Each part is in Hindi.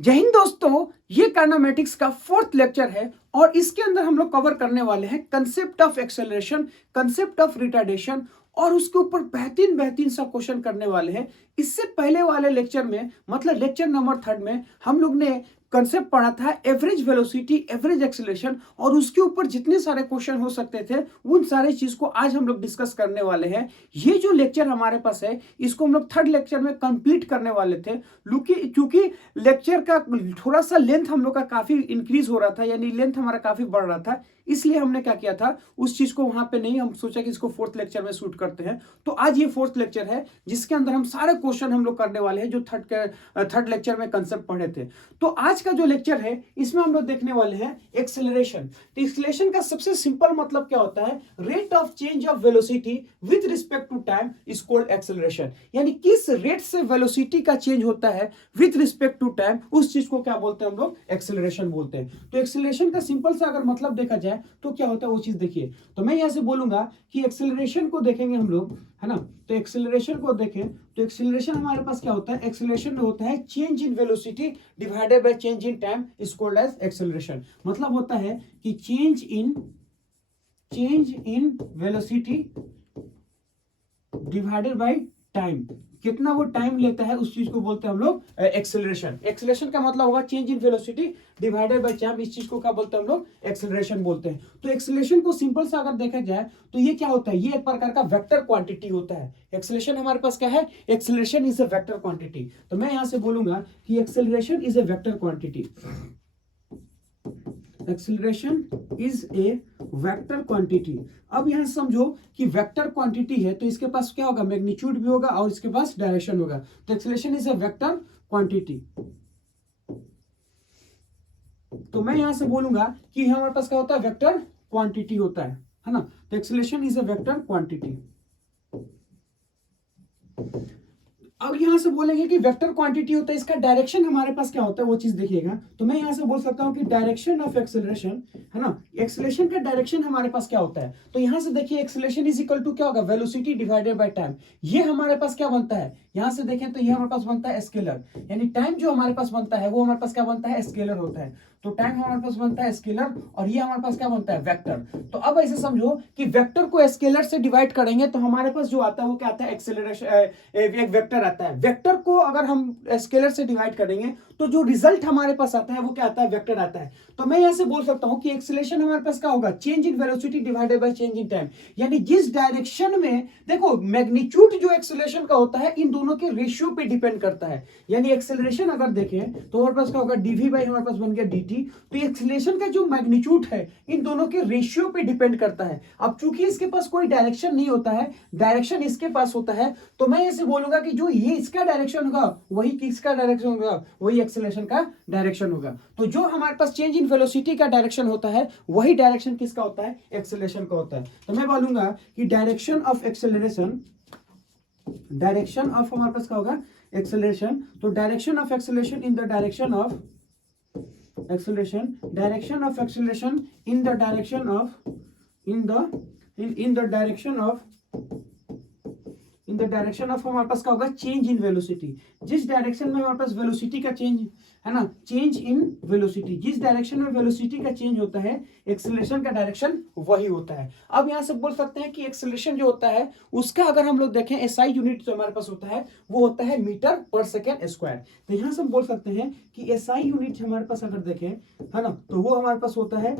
जय हिंद दोस्तों, ये काइनेमेटिक्स का फोर्थ लेक्चर है और इसके अंदर हम लोग कवर करने वाले हैं concept of acceleration, concept of retardation और उसके ऊपर बेहतरीन बेहतरीन सा क्वेश्चन करने वाले हैं। इससे पहले वाले लेक्चर में मतलब लेक्चर नंबर 3 में हम लोग ने कंसेप्ट पढ़ा था एवरेज वेलोसिटी, एवरेज एक्सेलरेशन और उसके ऊपर जितने सारे क्वेश्चन हो सकते थे उन सारे चीज को आज हम लोग डिस्कस करने वाले हैं। ये जो लेक्चर हमारे पास है इसको हम लोग थर्ड लेक्चर में कंप्लीट करने वाले थे, क्योंकि लेक्चर का थोड़ा सा लेंथ हम लोग का काफी इंक्रीज हो रहा था, यानी लेंथ हमारा काफी बढ़ रहा था। इसलिए हमने क्या किया था, उस चीज को वहां पे नहीं, हम सोचा कि इसको फोर्थ लेक्चर में शूट करते हैं। तो आज ये फोर्थ लेक्चर है जिसके अंदर हम सारे क्वेश्चन हम लोग करने वाले हैं जो थर्ड लेक्चर में कंसेप्ट पढ़े थे। तो आज का जो लेक्चर है इसमें हम लोग देखने वाले हैं एक्सेलरेशन। तो एक्सेलरेशन का सबसे सिंपल मतलब क्या होता है, rate of change of velocity with respect to time is called acceleration. यानी किस रेट से वेलोसिटी का चेंज होता है विद रिस्पेक्ट टू टाइम, उस चीज को क्या बोलते हैं हम लोग, एक्सेलरेशन बोलते हैं। तो एक्सेलरेशन का सिंपल सा अगर मतलब देखा जाए तो क्या होता है वो चीज देखिए। तो मैं यहां से बोलूंगा कि एक्सेलरेशन को देखेंगे हम लोग, है ना। तो एक्सेलरेशन को देखें तो एक्सेलरेशन हमारे पास क्या होता है, एक्सेलरेशन होता है change in velocity divided by change in time is called as acceleration. मतलब होता है कि change in velocity divided by time, कितना वो टाइम लेता है उस चीज को बोलते हैं हम लोग एक्सेलरेशन। एक्सेलरेशन का मतलब होगा change in velocity divided by time, इस चीज को क्या बोलते हैं हम लोग, एक्सेलरेशन बोलते हैं। तो एक्सेलरेशन को सिंपल सा अगर देखा जाए तो ये क्या होता है, ये एक प्रकार का वेक्टर क्वांटिटी होता है। एक्सेलरेशन हमारे पास क्या है, acceleration is a vector quantity. तो मैं यहां से बोलूंगा कि acceleration is a vector quantity. Acceleration is a vector quantity. अब यहां समझो कि वेक्टर क्वांटिटी है तो इसके पास क्या होगा, मैग्नीट्यूड भी होगा और इसके पास डायरेक्शन होगा। तो acceleration is a vector quantity. तो मैं यहां से बोलूंगा कि हमारे पास क्या होता है, वेक्टर क्वांटिटी होता है ना। तो acceleration is a vector quantity. अब यहां से बोलेंगे कि वेक्टर क्वांटिटी होता है, इसका डायरेक्शन हमारे पास क्या होता है वो चीज देखिएगा। तो मैं यहां से बोल सकता हूं कि डायरेक्शन ऑफ एक्सेलरेशन, है ना, एक्सेलरेशन का डायरेक्शन हमारे पास क्या होता है। तो यहां से देखिए एक्सेलरेशन इज इक्वल टू क्या होगा, वेलोसिटी डिवाइडेड बाय टाइम। ये हमारे पास क्या बनता है, यहां से देखें तो ये हमारे पास बनता है स्केलर, यानी टाइम जो हमारे पास बनता है वो हमारे पास क्या बनता है, स्केलर होता है। तो टाइम हमारे पास बनता है स्केलर और ये हमारे पास क्या बनता है, वेक्टर। तो अब ऐसे समझो कि वेक्टर को स्केलर से डिवाइड करेंगे तो हमारे पास जो आता है वो क्या आता है, एक्सेलरेशन, एक वेक्टर आता है। वेक्टर को अगर हम स्केलर से डिवाइड करेंगे तो जो रिजल्ट हमारे पास आता है वो क्या आता है, वेक्टर आता है। तो मैं यहां से बोल सकता हूं कि एक्सेलरेशन हमारे पास क्या होगा, change in velocity divided by change in time. यानी जिस डायरेक्शन में, देखो मैग्नीट्यूड जो एक्सेलरेशन का होता है इन दोनों के रेशियो पे डिपेंड करता है। यानी एक्सेलरेशन अगर देखें तो हमारे पास क्या होगा, डीवी बाई हमारे पास बन गया डी। तो एक्सेलरेशन का जो मैग्नीट्यूड है इन दोनों के रेशियो पे डिपेंड करता है। अब चूंकि इसके पास कोई डायरेक्शन नहीं होता है, डायरेक्शन इसके पास होता है, तो मैं ऐसे बोलूंगा कि जो ये इसका डायरेक्शन होगा वही किसका डायरेक्शन होगा, वही एक्सेलरेशन का डायरेक्शन होगा। तो जो हमारे पास चेंज इन वेलोसिटी का डायरेक्शन होता है वही डायरेक्शन किसका होता है, एक्सेलरेशन का होता है। तो मैं बोलूंगा कि direction of acceleration, direction of हमारे पास क्या होगा, एक्सेलरेशन। तो direction of acceleration in the direction of acceleration, direction of acceleration in the direction of, in the direction of, in the direction of हमारे पास क्या होगा, चेंज इन वेलोसिटी। जिस डायरेक्शन में हमारे पास वेलोसिटी का चेंज है ना, चेंज इन वेलोसिटी, जिस डायरेक्शन में वेलोसिटी का चेंज होता है एक्सेलरेशन का डायरेक्शन वही होता है। अब यहां से बोल सकते हैं कि एक्सेलरेशन जो होता है उसका अगर हम लोग देखें एसआई यूनिट जो हमारे पास होता है वो होता है मीटर पर सेकेंड स्क्वायर। तो यहां से हम बोल सकते हैं कि एसआई यूनिट हमारे पास अगर देखें, है ना, तो वो हमारे पास होता है,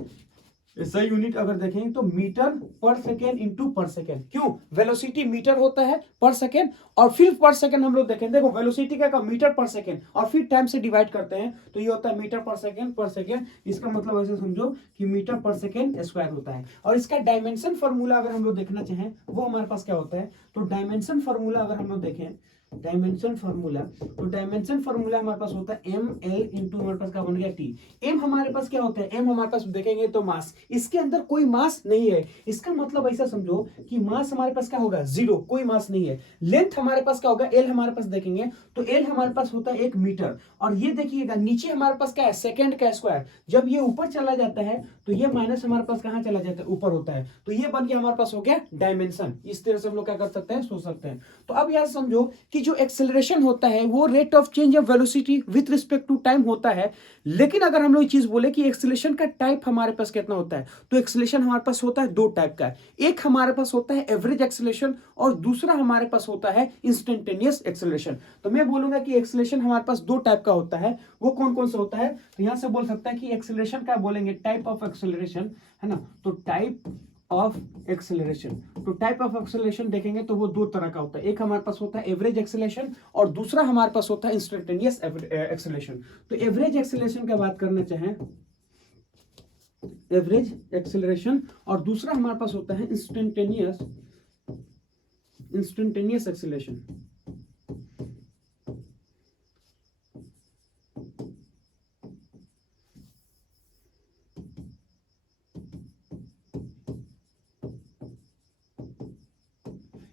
SI यूनिट अगर देखें तो मीटर पर सेकेंड इंटू पर सेकेंड। क्यों, वेलोसिटी मीटर होता है पर सेकेंड और फिर पर सेकेंड हम लोग देखें, देखो वेलोसिटी का मीटर पर सेकेंड और फिर टाइम से डिवाइड करते हैं तो ये होता है मीटर पर सेकेंड। इसका मतलब ऐसे समझो कि मीटर पर सेकेंड स्क्वायर होता है। और इसका डायमेंशन फॉर्मूला अगर हम लोग देखना चाहें वो हमारे पास क्या होता है, तो डायमेंशन फॉर्मूला अगर हम लोग देखें, डायमेंशन फॉर्मूला, तो डायमेंशन फॉर्मूला हमारे पास होता है एम एल इंटू हमारे पास क्या बन गया टी। एम हमारे पास क्या होता है, एम हमारे पास देखेंगे तो मास, इसके अंदर कोई मास नहीं है। इसका मतलब ऐसा समझो कि मास हमारे पास क्या होगा, जीरो, कोई मास नहीं है। लेंथ हमारे पास क्या होगा, एल हमारे पास देखेंगे तो एल हमारे पास होता है 1 मीटर। और ये देखिएगा नीचे हमारे पास क्या है, सेकेंड का स्क्वायर। जब ये ऊपर चला जाता है तो ये माइनस हमारे पास कहां चला जाता है, ऊपर होता है। तो ये बन गया हमारे पास हो गया डायमेंशन। इस तरह से हम लोग क्या कर सकते हैं, सोच सकते हैं। तो अब यहां समझो कि कि जो एक्सेलरेशन होता है वो rate of change of velocity with respect to time होता है। लेकिन अगर हम लोग ये चीज बोले कि एक्सेलरेशन का टाइप हमारे पास कितना होता है, तो एक्सेलरेशन हमारे पास होता है दो टाइप का। एक हमारे पास होता है एवरेज एक्सेलरेशन और दूसरा हमारे पास होता है इंस्टेंटेनियस एक्सेलरेशन। तो मैं बोलूंगा कि एक्सेलरेशन हमारे पास दो टाइप का होता है। वो कौन कौन सा होता है? तो यहां से बोल सकता है कि एक्सेलरेशन का बोलेंगे टाइप ऑफ एक्सेलरेशन, है ना। तो टाइप ऑफ एक्सेलरेशन, तो टाइप ऑफ एक्सेलरेशन देखेंगे तो वो दो तरह का होता है। एक हमारे पास होता है एवरेज एक्सेलरेशन और दूसरा हमारे पास होता है इंस्टेंटेनियस एक्सेलरेशन। तो एवरेज एक्सेलरेशन की बात करना चाहें, एवरेज एक्सेलरेशन, और दूसरा हमारे पास होता है instantaneous acceleration.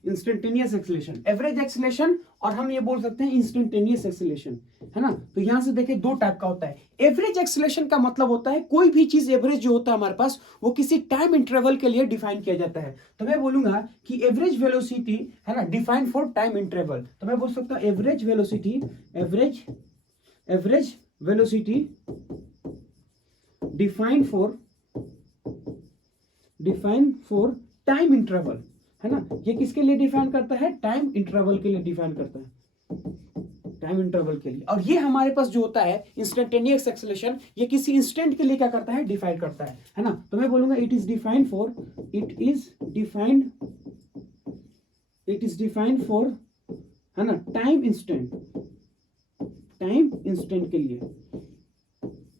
Instantaneous acceleration, average acceleration, और हम ये बोल सकते हैं इंस्टेंटेनियस एक्सेलरेशन, है ना। तो यहां से देखिए दो टाइप का होता है। एवरेज एक्सेलरेशन का मतलब होता है कोई भी चीज एवरेज जो होता है हमारे पास वो किसी टाइम इंटरवल के लिए डिफाइन किया जाता है। तो मैं बोलूंगा कि एवरेज वेलोसिटी, है ना, डिफाइंड फॉर टाइम इंटरवल। तो मैं बोल सकता हूं average velocity, average velocity defined for time interval, है ना। ये किसके लिए डिफाइन करता है? टाइम इंटरवल के लिए डिफाइन करता है, टाइम इंटरवल के लिए। और ये हमारे पास जो होता है इंस्टेंटेनियस एक्सेलरेशन, ये किसी इंस्टेंट के लिए क्या करता है? डिफाइन करता है ना। तो मैं बोलूंगा इट इज डिफाइंड फॉर, है ना, टाइम इंस्टेंट के लिए।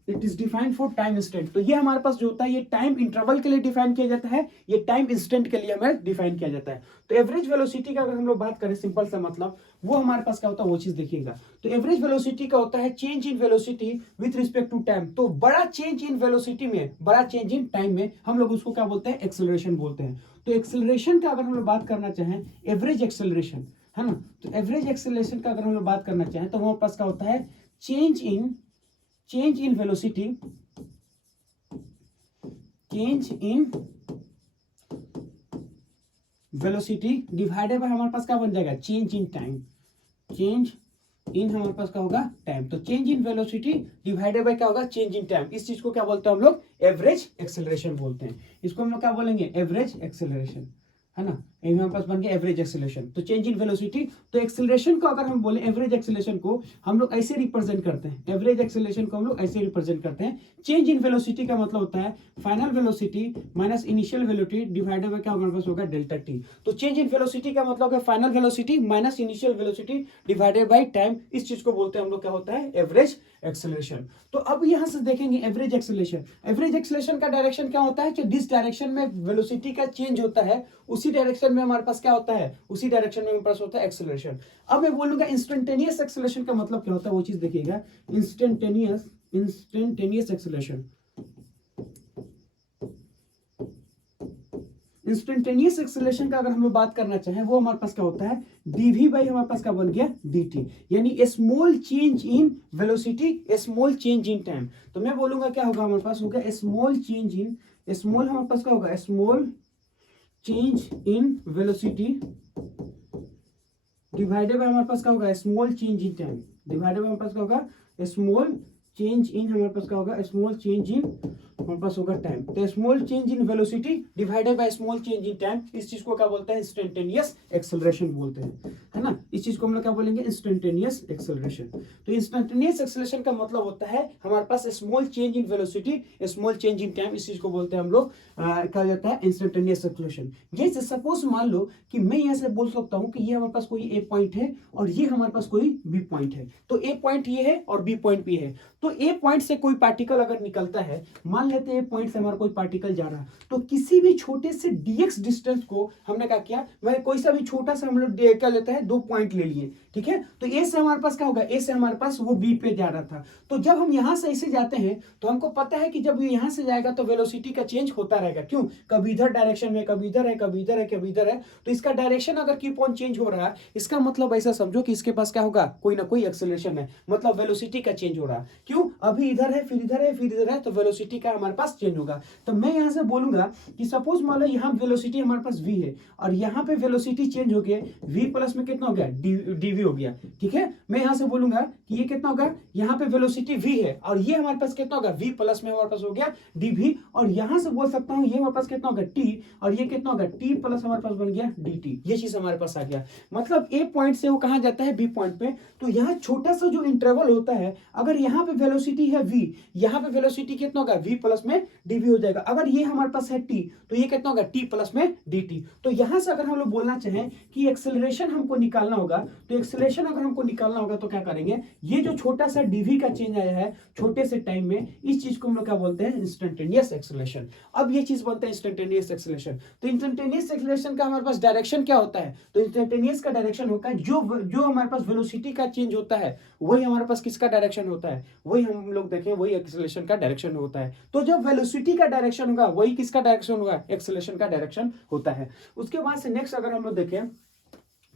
It is defined for time instant. तो ये हमारे पास जो होता है ये टाइम इंटरवल के लिए डिफाइन किया जाता है, ये टाइम इंस्टेंट के लिए हमें डिफाइन किया जाता है। तो एवरेज वेलोसिटी का अगर हम लोग बात करें, सिंपल सा मतलब वो हमारे पास क्या होता है वो चीज देखिएगा। तो एवरेज वेलोसिटी का होता है change in velocity with respect to time. तो बड़ा चेंज इन वेलोसिटी में, बड़ा चेंज इन टाइम में हम लोग उसको क्या बोलते हैं? एक्सेलरेशन बोलते हैं। तो एक्सेलरेशन का अगर हम लोग बात करना चाहें, एवरेज एक्सेलरेशन, है ना। तो एवरेज एक्सेलरेशन का अगर हम लोग बात करना चाहें तो हमारे पास क्या होता है? Change in velocity divided bye हमारे पास क्या बन जाएगा? Change in time. Change in हमारे पास क्या होगा? टाइम। तो change in velocity divided by क्या होगा? Change in time. इस चीज को क्या बोलते हैं हम लोग? एवरेज एक्सेलरेशन बोलते हैं। इसको हम लोग क्या बोलेंगे? एवरेज एक्सेलरेशन, है ना। हमारे पास बन गया एवरेज एक्सेलरेशन। तो चेंज इन वेलोसिटी, तो एक्सेलरेशन को अगर हम बोले, एवरेज एक्सेलरेशन को हम लोग ऐसे रिप्रेजेंट करते हैं, एवरेज एक्सेलरेशन को हम लोग ऐसे रिप्रेजेंट करते हैं। चेंज इन वेलोसिटी का मतलब होता है final velocity minus initial velocity divided by क्या हमारे पास होगा? Delta T. तो चेंज इन वेलोसिटी का मतलब है final velocity minus initial velocity divided by time. इस चीज को बोलते हैं हम लोग क्या होता है? Average acceleration. तो अब यहां से देखेंगे एवरेज एक्सेलरेशन। एवरेज एक्सेलरेशन का डायरेक्शन क्या होता है? कि जिस डायरेक्शन में वेलोसिटी का चेंज होता है उसी डायरेक्शन में हमारे पास क्या होता है? उसी डायरेक्शन में हमारे पास होता है एक्सेलरेशन। अब मैं बोलूंगा इंस्टेंटेनियस एक्सेलरेशन का मतलब क्या होता है वो चीज देखिएगा। इंस्टेंटेनियस एक्सेलरेशन, इंस्टेंटेनियस एक्सेलरेशन का अगर हम लोग बात करना चाहें वो हमारे पास क्या होता है? डीवी बाई हमारे पास क्या बन गया? dt, यानी small change in velocity, small change in time. तो मैं बोलूंगा क्या होगा? हमारे पास होगा स्मॉल चेंज इन, स्मॉल हमारे पास क्या होगा? Small change in velocity divided bye हमारे पास क्या होगा? Small change in time, divided by हमारे पास क्या होगा? स्मॉल चेंज इन, हमारे पास क्या होगा? स्मॉल चेंज इन हमारे पास होगा टाइम। तो small change in velocity divided by small change in time, इस चीज को क्या बोलते हैं? इंस्टेंटेनियस एक्सेलरेशन बोलते हैं, है ना। इस चीज को हम लोग क्या बोलेंगे? Instantaneous acceleration. तो इंस्टेंटेनियस एक्सेलरेशन का मतलब होता है हमारे पास small change in velocity, small change in time, इस चीज को बोलते हैं हम लोग क्या जाता है? Instantaneous acceleration. जैसे सपोज मान लो कि मैं यहां से बोल सकता हूं कि ये हमारे पास कोई ए पॉइंट है और ये हमारे पास कोई बी पॉइंट है। तो ए पॉइंट ये है और बी पॉइंट भी है। तो ए पॉइंट से कोई पार्टिकल अगर निकलता है, मान लेते हैं पॉइंट से हमारा कोई पार्टिकल जा रहा है, तो किसी भी छोटे से dx डिस्टेंस को हमने क्या किया? मैं कोई सा भी छोटा सा हम लोग क्या लेते हैं? 2 पॉइंट ले लिए, ठीक है। तो ए से हमारे पास क्या होगा? ए से हमारे पास वो बी पे जा रहा था। तो जब हम यहां से ऐसे जाते हैं तो हमको पता है कि जब ये यहां से जाएगा तो वेलोसिटी का चेंज होता रहेगा। क्यों? कभी इधर डायरेक्शन में, कभी इधर है, कभी इधर है, कभी इधर है। तो इसका डायरेक्शन अगर कीप ऑन चेंज हो रहा है, इसका मतलब ऐसा समझो कि इसके पास क्या होगा? कोई ना कोई एक्सेलरेशन है, मतलब वेलोसिटी का चेंज हो रहा है। क्यों? अभी इधर है, फिर इधर है, फिर इधर है, तो वेलोसिटी का हमारे पास चेंज होगा। तो मैं यहाँ से बोलूंगा कि सपोज मान लो यहाँ वेलोसिटी हमारे पास v है और यहाँ पे वेलोसिटी चेंज हो गया, v प्लस में कितना हो गया, dv हो गया। ठीक है, मैं यहाँ से बोलूंगा कि ये कितना होगा, यहाँ पे वेलोसिटी v है और ये हमारे पास कितना होगा, v प्लस में हमारे पास हो गया dv, और यहाँ से बोल सकता हूँ ये हमारे पास कितना होगा t, और ये कितना होगा t प्लस हमारे पास बन गया dt। ये चीज हमारे पास आ गया। मतलब a पॉइंट से वो कहाँ जाता है, b पॉइंट पे। तो यहाँ छोटा सा जो इंटरवल होता है, अगर यहाँ पे वेलोसिटी है v, यहाँ पे वेलोसिटी कितना होगा, v प्लस में dv हो जाएगा। अगर ये हमारे पास है t, तो ये कितना होगा, t प्लस में dt। तो यहाँ से अगर हम लोग बोलना चाहें कि एक्सेलरेशन हमको निकालना होगा, तो एक्सेलरेशन अगर हमको निकालना होगा तो क्या करेंगे, ये जो छोटा सा dv का चेंज आया है छोटे से टाइम में, इस चीज को हम लोग क्या बोलते हैं, इंस्टेंटेनियस एक्सेलरेशन। अब ये चीज बनता है इंस्टेंटेनियस एक्सेलरेशन। तो इंस्टेंटेनियस एक्सेलरेशन का हमारे पास डायरेक्शन क्या होता है, तो इंस्टेंटेनियस का डायरेक्शन होता है जो हमारे पास वेलोसिटी का चेंज होता है, वही हमारे पास किसका डायरेक्शन होता है, वही हम लोग देखें वही एक्सेलरेशन का डायरेक्शन होता है। तो जब वेलोसिटी का डायरेक्शन होगा वही किसका डायरेक्शन होगा, एक्सेलरेशन का डायरेक्शन होता है। उसके बाद से नेक्स्ट अगर हम लोग देखें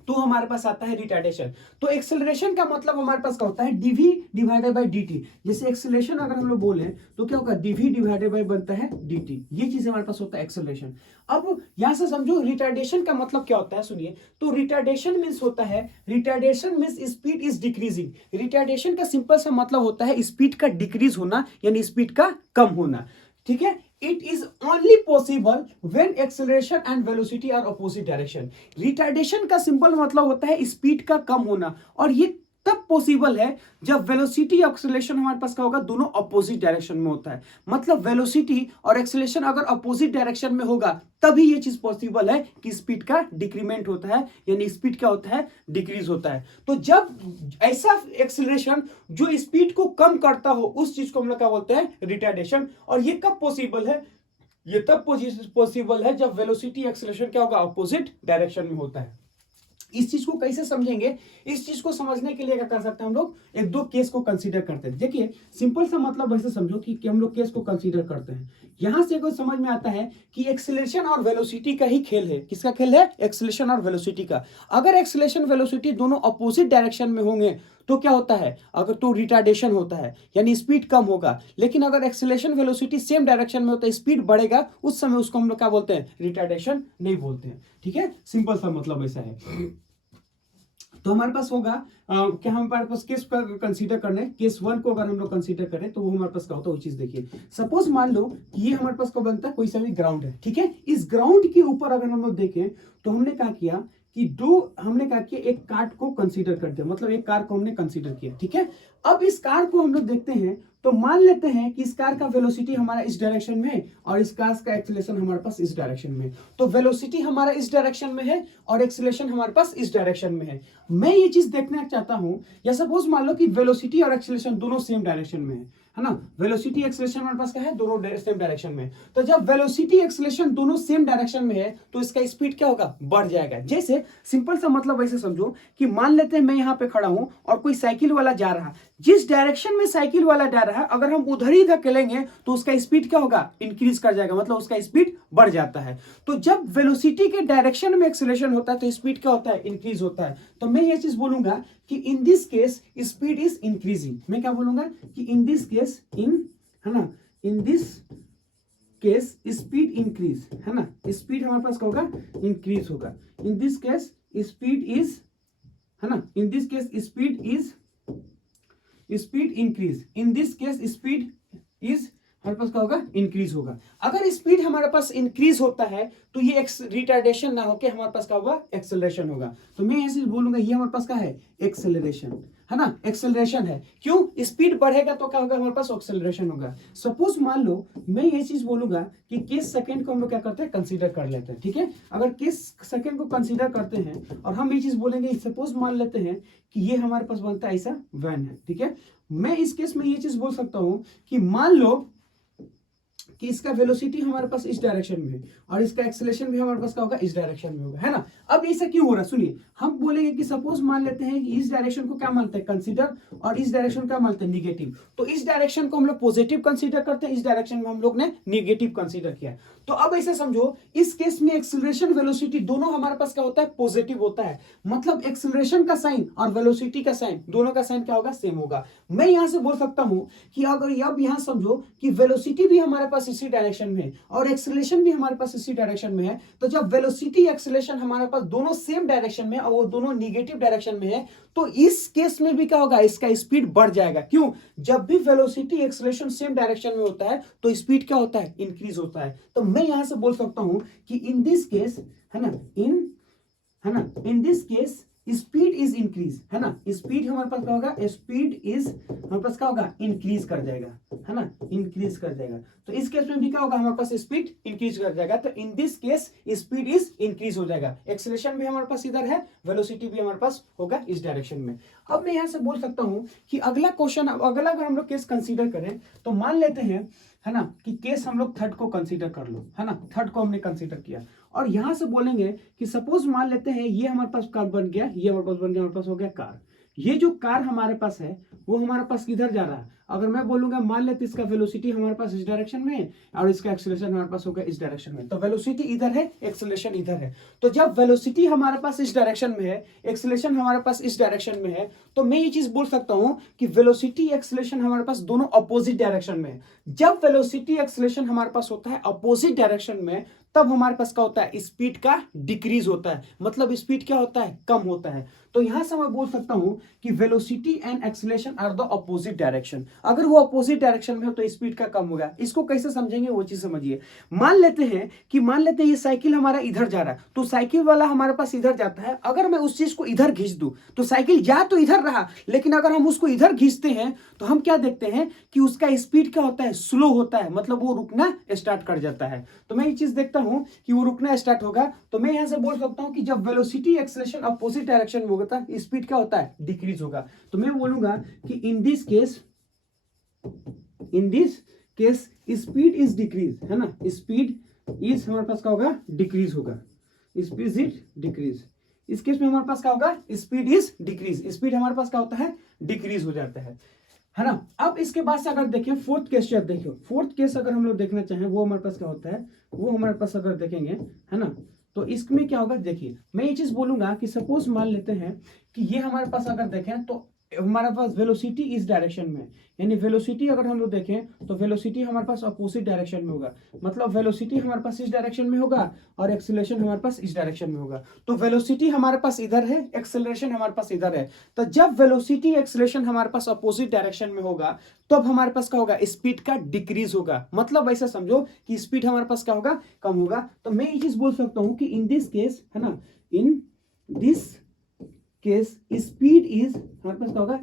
तो हमारे पास आता है रिटार्डेशन। तो एक्सेलरेशन का मतलब हमारे पास क्या होता है, dv डिवाइडेड बाय dt। जैसे एक्सेलरेशन अगर हम लोग बोले तो क्या होगा, dv डिवाइडेड बाय बनता है dt। ये चीज हमारे पास होता है एक्सेलरेशन। अब यहां से समझो रिटार्डेशन का मतलब क्या होता है, सुनिए। तो रिटार्डेशन मींस होता है, retardation means speed is decreasing. Retardation का सिंपल सा मतलब होता है स्पीड का डिक्रीज होना, यानी स्पीड का कम होना। ठीक है, it is only possible when acceleration and velocity are opposite direction। Retardation का सिंपल मतलब होता है स्पीड का कम होना, और ये तब पॉसिबल है जब वेलोसिटी और एक्सेलरेशन हमारे पास क्या होगा, दोनों अपोजिट डायरेक्शन में होता है। मतलब वेलोसिटी और एक्सेलरेशन अगर अपोजिट डायरेक्शन में होगा तभी ये चीज पॉसिबल है कि स्पीड का डिक्रीमेंट होता है, यानी स्पीड क्या होता है, डिक्रीज होता है। तो जब ऐसा एक्सेलरेशन जो स्पीड को कम करता हो, उस चीज को हम लोग क्या बोलते हैं, रिटार्डेशन। और ये कब पॉसिबल है, ये तब पॉसिबल है जब वेलोसिटी एक्सेलरेशन क्या होगा, अपोजिट डायरेक्शन में होता है। इस चीज को कैसे समझेंगे, इस चीज को समझने के लिए क्या कर सकते हैं हम लोग, एक दो केस को कंसीडर करते हैं। देखिए सिंपल सा मतलब ऐसे समझो कि हम लोग केस को कंसीडर करते हैं। यहां से कुछ समझ में आता है कि एक्सेलरेशन और वेलोसिटी का ही खेल है। किसका खेल है, एक्सेलरेशन और वेलोसिटी का। अगर एक्सेलरेशन वेलोसिटी दोनों अपोजिट डायरेक्शन में होंगे तो क्या होता है, अगर तो रिटार्डेशन होता है, यानी स्पीड कम होगा। लेकिन अगर एक्सेलरेशन वेलोसिटी सेम डायरेक्शन में होता है, स्पीड बढ़ेगा, उस समय उसको हम लोग क्या बोलते हैं, रिटार्डेशन नहीं बोलते हैं। ठीक है, सिंपल सा मतलब ऐसा है। तो हमारे पास होगा क्या, हमारे पास केस कंसीडर करने, केस 1 को अगर हम लोग कंसीडर करें तो वो हमारे पास क्या होता है, वो चीज देखिए। सपोज मान लो कि ये हमारे पास क्या बनता है, कोई सा भी ग्राउंड है। ठीक है, इस ग्राउंड के ऊपर अगर हम लोग देखें तो हमने क्या किया कि हमने क्या किया, एक कार को कंसीडर कर दिया, मतलब एक कार को हमने कंसीडर किया। ठीक है, अब इस कार को हम लोग देखते हैं तो मान लेते हैं कि इस कार का वेलोसिटी हमारा इस डायरेक्शन में है और इस कार का एक्सेलरेशन हमारे पास इस डायरेक्शन में। तो वेलोसिटी हमारा इस डायरेक्शन में है और एक्सेलरेशन हमारे पास इस डायरेक्शन में है। मैं ये चीज देखना चाहता हूं, या सपोज मान लो कि वेलोसिटी और एक्सेलरेशन दोनों सेम डायरेक्शन में है ना। वेलोसिटी एक्सेलरेशन हमारे पास क्या है, दोनों सेम डायरेक्शन में। तो जब वेलोसिटी एक्सेलरेशन दोनों सेम डायरेक्शन में है तो इसका स्पीड क्या होगा, बढ़ जाएगा। जैसे सिंपल सा मतलब ऐसे समझो कि मान लेते हैं मैं यहाँ पे खड़ा हूं और कोई साइकिल वाला जा रहा, जिस डायरेक्शन में साइकिल वाला जा रहा है अगर हम उधर ही धकेलेंगे तो उसका स्पीड क्या होगा, इंक्रीज कर जाएगा, मतलब उसका स्पीड बढ़ जाता है। तो जब वेलोसिटी के डायरेक्शन में एक्सेलरेशन होता है तो स्पीड क्या होता है, इंक्रीज होता है। तो मैं ये चीज बोलूंगा कि in this case speed is increasing. मैं क्या बोलूंगा कि इन दिस केस, है ना, in this case speed increase, है ना, स्पीड हमारे पास क्या होगा, इंक्रीज होगा। In this case speed is, है ना, in this case speed increase. In this case speed is हमारे पास क्या होगा, इंक्रीज होगा। अगर स्पीड हमारे पास इंक्रीज होता है तो ये रिटार्डेशन ना होके हमारे पास क्या होगा, एक्सेलरेशन होगा। तो मैं ऐसे बोलूंगा ये हमारे पास क्या है, एक्सेलरेशन, है ना, एक्सेलरेशन है। क्यों, स्पीड बढ़ेगा तो क्या होगा, हमारे पास एक्सेलरेशन होगा। सपोज मान लो मैं ये चीज बोलूंगा कि केस सेकंड को हम लोग क्या करते हैं, कंसीडर कर लेते हैं। ठीक है, अगर केस सेकंड को कंसीडर करते हैं और हम ये चीज बोलेंगे, सपोज मान लेते हैं कि ये हमारे पास बनता है ऐसा वैन है। ठीक है, मैं इस केस में ये चीज बोल सकता हूं कि मान लो कि इसका वेलोसिटी हमारे पास इस डायरेक्शन में है और इसका एक्सेलरेशन भी हमारे पास क्या होगा, इस डायरेक्शन में होगा, है ना। अब ऐसा क्यों हो रहा है सुनिए, हम बोलेंगे कि सपोज मान लेते हैं कि इस डायरेक्शन को क्या मानते हैं, कंसीडर, और इस डायरेक्शन क्या मानते हैं, निगेटिव। तो इस डायरेक्शन को हम लोग पॉजिटिव कंसीडर करते हैं, इस डायरेक्शन में हम लोग ने निगेटिव कंसीडर किया। तो अब ऐसा समझो, इस केस में एक्सेलरेशन वेलोसिटी दोनों हमारे पास क्या होता है, पॉजिटिव होता है। मतलब एक्सेलरेशन का साइन और वेलोसिटी का साइन, दोनों का साइन क्या होगा, सेम होगा। मैं यहां से बोल सकता हूं कि अगर अब यहां समझो कि वेलोसिटी भी हमारे पास इसी डायरेक्शन में है और एक्सेलरेशन भी हमारे पास इसी डायरेक्शन में है, तो जब वेलोसिटी एक्सेलरेशन हमारे पास दोनों सेम डायरेक्शन में और वो दोनों निगेटिव डायरेक्शन में है, तो इस केस में भी क्या होगा, इसका स्पीड बढ़ जाएगा। क्यों, जब भी वेलोसिटी एक्सेलरेशन सेम डायरेक्शन में होता है तो स्पीड क्या होता है, इंक्रीज होता है। तो मैं यहां से बोल सकता हूं कि इन दिस केस, है ना, in this case speed is increase, है ना, स्पीड हमारे पास क्या होगा, स्पीड इज हमारे पास क्या होगा, इंक्रीज कर जाएगा, है ना, इंक्रीज कर जाएगा। तो इस केस में भी क्या होगा, हमारे पास स्पीड इंक्रीज कर जाएगा। तो in this case speed is increase हो जाएगा, एक्सेलरेशन भी हमारे पास इधर है, वेलोसिटी भी हमारे पास होगा इस डायरेक्शन में। अब मैं यहां से बोल सकता हूं कि अगला क्वेश्चन, अगला अगर हम लोग केस कंसीडर करें तो मान लेते हैं, है ना, कि केस हम लोग थर्ड को कंसीडर कर लो, है ना, थर्ड को हमने कंसीडर किया और यहां से बोलेंगे कि सपोज मान लेते हैं ये हमारे पास कार बन गया, ये हमारे पास बन गया, हमारे पास हो गया कार। ये जो कार हमारे पास है वो हमारे पास किधर जा रहा है, अगर मैं बोलूंगा मान लेते इसका वेलोसिटी हमारे पास इस डायरेक्शन में है और इसका एक्सेलरेशन हमारे पास होगा इस डायरेक्शन में, तो वेलोसिटी इधर है, एक्सेलरेशन इधर है। तो जब वेलोसिटी हमारे पास इस डायरेक्शन में है, एक्सेलरेशन हमारे पास इस डायरेक्शन में है, तो मैं ये चीज बोल सकता हूं कि वेलोसिटी एक्सेलरेशन हमारे पास दोनों अपोजिट डायरेक्शन में है। जब वेलोसिटी एक्सेलरेशन हमारे पास होता है अपोजिट डायरेक्शन में, तब हमारे पास क्या होता है, स्पीड का डिक्रीज होता है, मतलब स्पीड क्या होता है, कम होता है। तो यहां से मैं बोल सकता हूं कि velocity and acceleration are the opposite direction. अगर वो अपोजिट डायरेक्शन में हो तो स्पीड का कम होगा। इसको कैसे समझेंगे वो चीज समझिए। मान लेते हैं ये साइकिल हमारा इधर जा रहा है, तो साइकिल वाला हमारे पास इधर जाता है। अगर मैं उस चीज को इधर खींच दूं तो साइकिल जा तो इधर रहा, लेकिन अगर हम उसको इधर खींचते हैं तो हम क्या देखते हैं कि उसका स्पीड क्या होता है, स्लो होता है, मतलब वो रुकना स्टार्ट कर जाता है। तो मैं ये चीज देखता हूं कि वो रुकना स्टार्ट होगा। तो मैं यहां से बोल सकता हूं कि जब वेलोसिटी एक्सेलरेशन अपोजिट डायरेक्शन में होगा तो स्पीड क्या होता है, डिक्रीज होगा। तो मैं बोलूंगा कि in this case speed is decrease, है ना, स्पीड इज हमारे पास क्या होगा, डिक्रीज होगा, स्पीड इज डिक्रीज। इस केस में हमारे पास क्या होगा, स्पीड इज डिक्रीज, स्पीड हमारे पास क्या होता है, डिक्रीज हो जाता है ना। अब इसके बाद से अगर देखें फोर्थ केस, देखिए फोर्थ केस अगर हम लोग देखना चाहें वो हमारे पास क्या होता है, वो हमारे पास अगर देखेंगे, है ना, तो इसमें क्या होगा, देखिए मैं ये चीज बोलूंगा कि सपोज मान लेते हैं कि ये हमारे पास अगर देखें तो हमारे पास वेलोसिटी इस डायरेक्शन में, यानी वेलोसिटी अगर हम लोग देखें तो वेलोसिटी हमारे पास अपोजिट डायरेक्शन में होगा, मतलब वेलोसिटी हमारे पास इस डायरेक्शन में होगा और एक्सेलरेशन हमारे पास इस डायरेक्शन में होगा। तो वेलोसिटी हमारे पास इधर है, एक्सेलरेशन हमारे पास इधर है। तो जब वेलोसिटी एक्सेलरेशन हमारे पास अपोजिट डायरेक्शन में होगा तब हमारे पास क्या होगा, स्पीड का डिक्रीज होगा। मतलब ऐसा समझो कि स्पीड हमारे पास क्या होगा, कम होगा। तो मैं ये चीज बोल सकता हूं कि इन दिस केस, है ना, in this case speed is हमारे पास क्या होगा,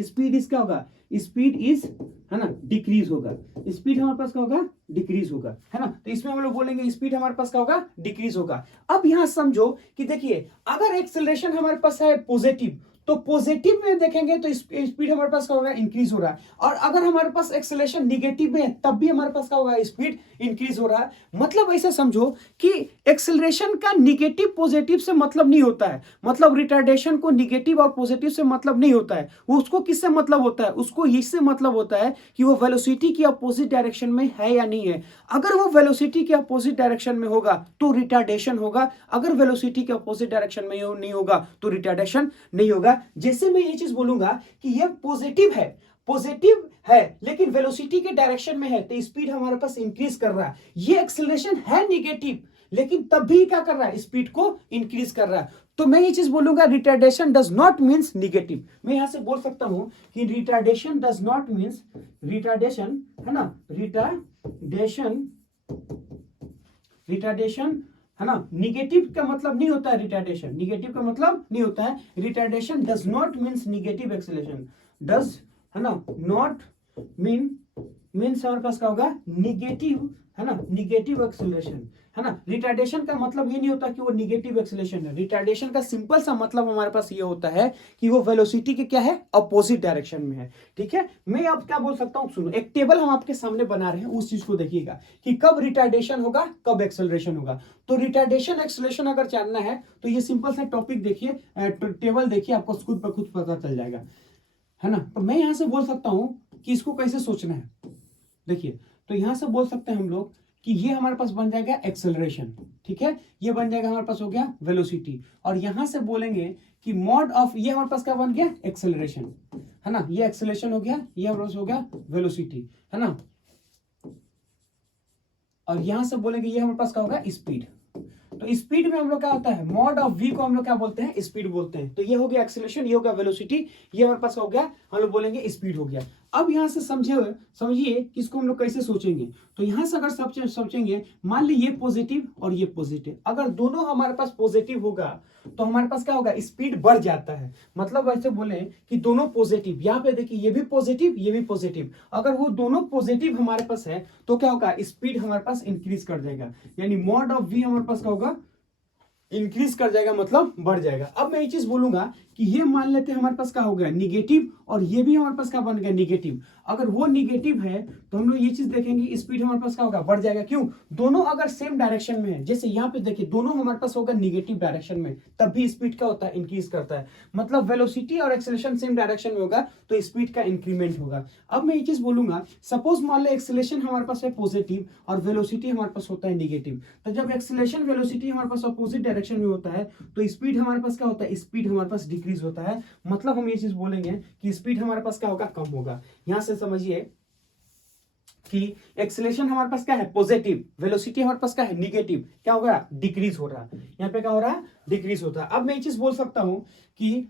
स्पीड इज क्या होगा, स्पीड इज, है ना, डिक्रीज होगा, स्पीड हमारे पास क्या होगा, डिक्रीज होगा, है ना। तो इसमें हम लोग बोलेंगे स्पीड हमारे पास क्या होगा, डिक्रीज होगा। अब यहां समझो कि देखिए अगर एक्सेलरेशन हमारे पास है पॉजिटिव तो पॉजिटिव में देखेंगे तो स्पीड हमारे पास क्या होगा, इंक्रीज हो रहा है। और अगर हमारे पास एक्सेलरेशन निगेटिव में है तब भी हमारे पास क्या होगा, स्पीड इंक्रीज हो रहा है। मतलब ऐसा समझो कि एक्सेलरेशन का निगेटिव पॉजिटिव से मतलब नहीं होता है, मतलब रिटार्डेशन को निगेटिव और पॉजिटिव से मतलब नहीं होता है। वो उसको किससे मतलब होता है, उसको इससे मतलब होता है कि वो वेलोसिटी की अपोजिट डायरेक्शन में है या नहीं है। अगर वो वेलोसिटी के अपोजिट डायरेक्शन में होगा तो रिटार्डेशन होगा, अगर वेलोसिटी के अपोजिट डायरेक्शन में नहीं होगा तो रिटार्डेशन नहीं होगा। जैसे मैं ये चीज बोलूंगा कि ये पॉजिटिव है लेकिन वेलोसिटी के डायरेक्शन में है तो स्पीड हमारे पास इंक्रीज कर रहा है। ये एक्सेलरेशन है निगेटिव लेकिन तब भी क्या कर रहा है, स्पीड को इंक्रीज कर रहा है। तो मैं ये चीज बोलूंगा retardation does not means negative. मैं यहां से बोल सकता हूं कि retardation does not means, retardation, है ना, रिटार्डेशन, है ना, निगेटिव का मतलब नहीं होता है, रिटार्डेशन निगेटिव का मतलब नहीं होता है। Retardation does not means negative acceleration, does, है ना, नॉट मीन मीन्स हमारे पास क्या होगा, निगेटिव, है ना, निगेटिव एक्सेलरेशन, है ना। रिटार्डेशन का मतलब ये नहीं होता कि वो निगेटिव एक्सेलरेशन है। रिटार्डेशन का सिंपल सा मतलब हमारे पास ये होता है कि वो वेलोसिटी के क्या है, अपोजिट डायरेक्शन में है। ठीक है, मैं अब क्या बोल सकता हूं, सुनो, एक टेबल हम आपके सामने बना रहे हैं, उस चीज को देखिएगा कि कब रिटार्डेशन होगा, कब एक्सेलरेशन होगा। तो रिटार्डेशन एक्सेलरेशन अगर जानना है तो ये सिंपल सा टॉपिक देखिए, टेबल देखिए, आपको खुद ब खुद पता चल जाएगा, है ना। तो मैं यहां से बोल सकता हूं कि इसको कैसे सोचना है। देखिए, तो यहां से बोल सकते हैं हम लोग कि ये हमारे पास बन जाएगा एक्सेलरेशन, ठीक है, ये बन जाएगा हमारे पास हो गया वेलोसिटी, और यहां से बोलेंगे कि मॉड ऑफ, ये हमारे पास क्या बन गया, एक्सेलरेशन, है ना, ये एक्सेलरेशन हो गया, ये हमारे पास हो गया वेलोसिटी, है ना। और यहां से बोलेंगे ये हमारे पास क्या होगा, स्पीड। तो स्पीड में हम लोग क्या होता है, मॉड ऑफ वी को हम लोग क्या बोलते हैं, स्पीड बोलते हैं। तो ये हो गया एक्सेलरेशन, ये हो गया वेलोसिटी, ये हमारे पास हो गया, हम लोग बोलेंगे स्पीड हो गया। अब यहां से समझिए कि इसको हम लोग कैसे सोचेंगे। तो यहां से अगर सोचेंगे, मान ली ये पॉजिटिव और ये पॉजिटिव, अगर दोनों हमारे पास पॉजिटिव होगा तो हमारे पास क्या होगा, स्पीड बढ़ जाता है। मतलब ऐसे बोले कि दोनों पॉजिटिव, यहाँ पे देखिए ये भी पॉजिटिव, ये भी पॉजिटिव, अगर वो दोनों पॉजिटिव हमारे पास है तो क्या होगा, स्पीड हमारे पास इंक्रीज कर जाएगा, यानी मॉड ऑफ वी हमारे पास क्या होगा, इंक्रीज कर जाएगा, मतलब बढ़ जाएगा। अब मैं ये चीज बोलूंगा कि ये मान लेते हैं हमारे पास क्या हो गया, निगेटिव, और ये भी हमारे पास क्या बन गया, निगेटिव। अगर वो निगेटिव है तो हम लोग ये चीज देखेंगे, स्पीड हमारे पास क्या होगा, बढ़ जाएगा। क्यों, दोनों अगर सेम डायरेक्शन में है, जैसे यहाँ पे देखिए दोनों हमारे पास होगा निगेटिव डायरेक्शन में, तब भी स्पीड क्या होता है, इंक्रीज करता है। मतलब वेलोसिटी और एक्सेलरेशन सेम डायरेक्शन में होगा तो स्पीड का इंक्रीमेंट होगा। अब मैं ये चीज बोलूंगा, सपोज मान लो एक्सेलरेशन हमारे पास है पॉजिटिव और वेलोसिटी हमारे पास होता है निगेटिव, तो जब एक्सेलरेशन वेलोसिटी हमारे पास अपोजिट डायरेक्शन में होता है तो स्पीड हमारे पास क्या होता है, स्पीड हमारे पास डिक्रीज होता है। मतलब हम ये चीज बोलेंगे कि स्पीड हमारे पास क्या होगा, कम होगा। यहां से समझिए कि एक्सेलरेशन हमारे पास क्या है, पॉजिटिव, वेलोसिटी हमारे पास क्या है, निगेटिव, क्या हो रहा, डिक्रीज हो रहा है। यहाँ पे क्या हो रहा है, डिक्रीज होता है। अब मैं ये चीज बोल सकता हूं कि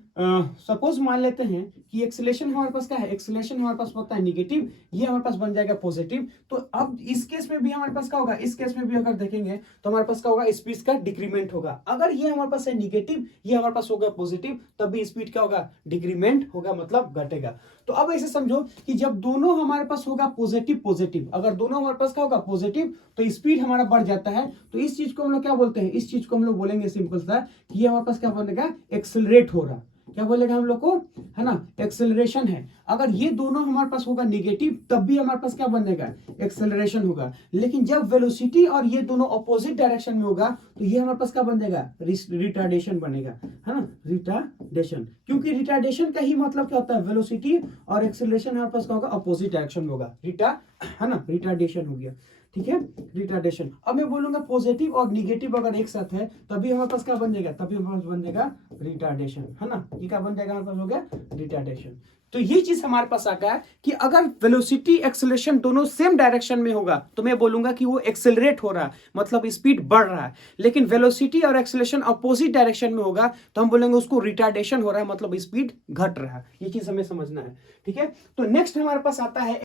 सपोज मान लेते हैं कि एक्सेलरेशन हमारे पास क्या है, एक्सेलरेशन हमारे पास होता है निगेटिव, ये हमारे पास बन जाएगा पॉजिटिव। तो अब इस केस में भी हमारे पास क्या होगा, इस केस में भी अगर देखेंगे तो हमारे पास क्या होगा, स्पीड का डिक्रीमेंट होगा। अगर ये हमारे पास है निगेटिव, ये हमारे पास होगा पॉजिटिव, तब भी स्पीड क्या होगा, डिक्रीमेंट होगा, मतलब घटेगा। तो अब ऐसे समझो कि जब दोनों हमारे पास होगा पॉजिटिव पॉजिटिव, अगर दोनों हमारे पास क्या होगा, पॉजिटिव, तो स्पीड हमारा बढ़ जाता है। तो इस चीज को हम लोग क्या बोलते हैं, इस चीज को हम लोग बोलेंगे सिंपल सा कि ये हमारे पास क्या बनेगा, एक्सेलरेट हो रहा, क्या बोलेगा हम लोग को, है ना, एक्सेलरेशन है। अगर ये दोनों हमारे पास होगा निगेटिव, तब भी हमारे पास क्या बनेगा, एक्सेलरेशन होगा। लेकिन जब वेलोसिटी और ये दोनों अपोजिट डायरेक्शन में होगा तो ये हमारे पास क्या बनेगा, रिटार्डेशन बनेगा, है ना, रिटार्डेशन। क्योंकि रिटार्डेशन का ही मतलब क्या होता है, वेलोसिटी और एक्सेलरेशन हमारे पास क्या होगा, अपोजिट डायरेक्शन में होगा, है ना, रिटार्डेशन हो गया। ठीक है, रिटार्डेशन। अब मैं बोलूंगा पॉजिटिव और निगेटिव अगर एक साथ है तभी हमारे पास क्या बन जाएगा, तभी हमारे पास बन जाएगा रिटार्डेशन, है ना, ये क्या बन जाएगा, हमारे पास हो गया रिटार्डेशन। तो ये चीज हमारे पास आ गया कि अगर वेलोसिटी एक्सेलरेशन दोनों सेम डायरेक्शन में होगा तो मैं बोलूंगा कि वो एक्सेलरेट हो रहा है, मतलब स्पीड बढ़ रहा है। लेकिन वेलोसिटी और एक्सेलरेशन अपोजिट डायरेक्शन में होगा तो हम बोलेंगे उसको रिटार्डेशन हो रहा है, मतलब स्पीड घट रहा है। ये चीज हमें समझना है। ठीक है, तो नेक्स्ट हमारे पास आता है,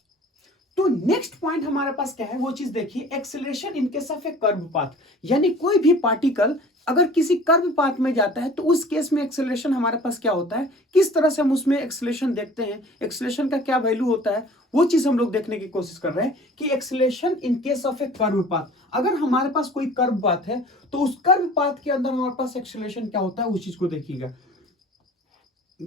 तो नेक्स्ट पॉइंट हमारे पास क्या है, वो चीज देखिए, acceleration in case of A curve path. यानी कोई भी पार्टिकल अगर किसी कर्व पाथ में जाता है तो उस केस में एक्सेलरेशन हमारे पास क्या होता है, किस तरह से हम उसमें एक्सेलरेशन देखते हैं, एक्सेलरेशन का क्या वैल्यू होता है, वो चीज हम लोग देखने की कोशिश कर रहे हैं कि acceleration in case of A curve path. अगर हमारे पास कोई कर्व पाथ है तो उस कर्व पाथ के अंदर हमारे पास एक्सेलरेशन क्या होता है, उस चीज को देखिएगा।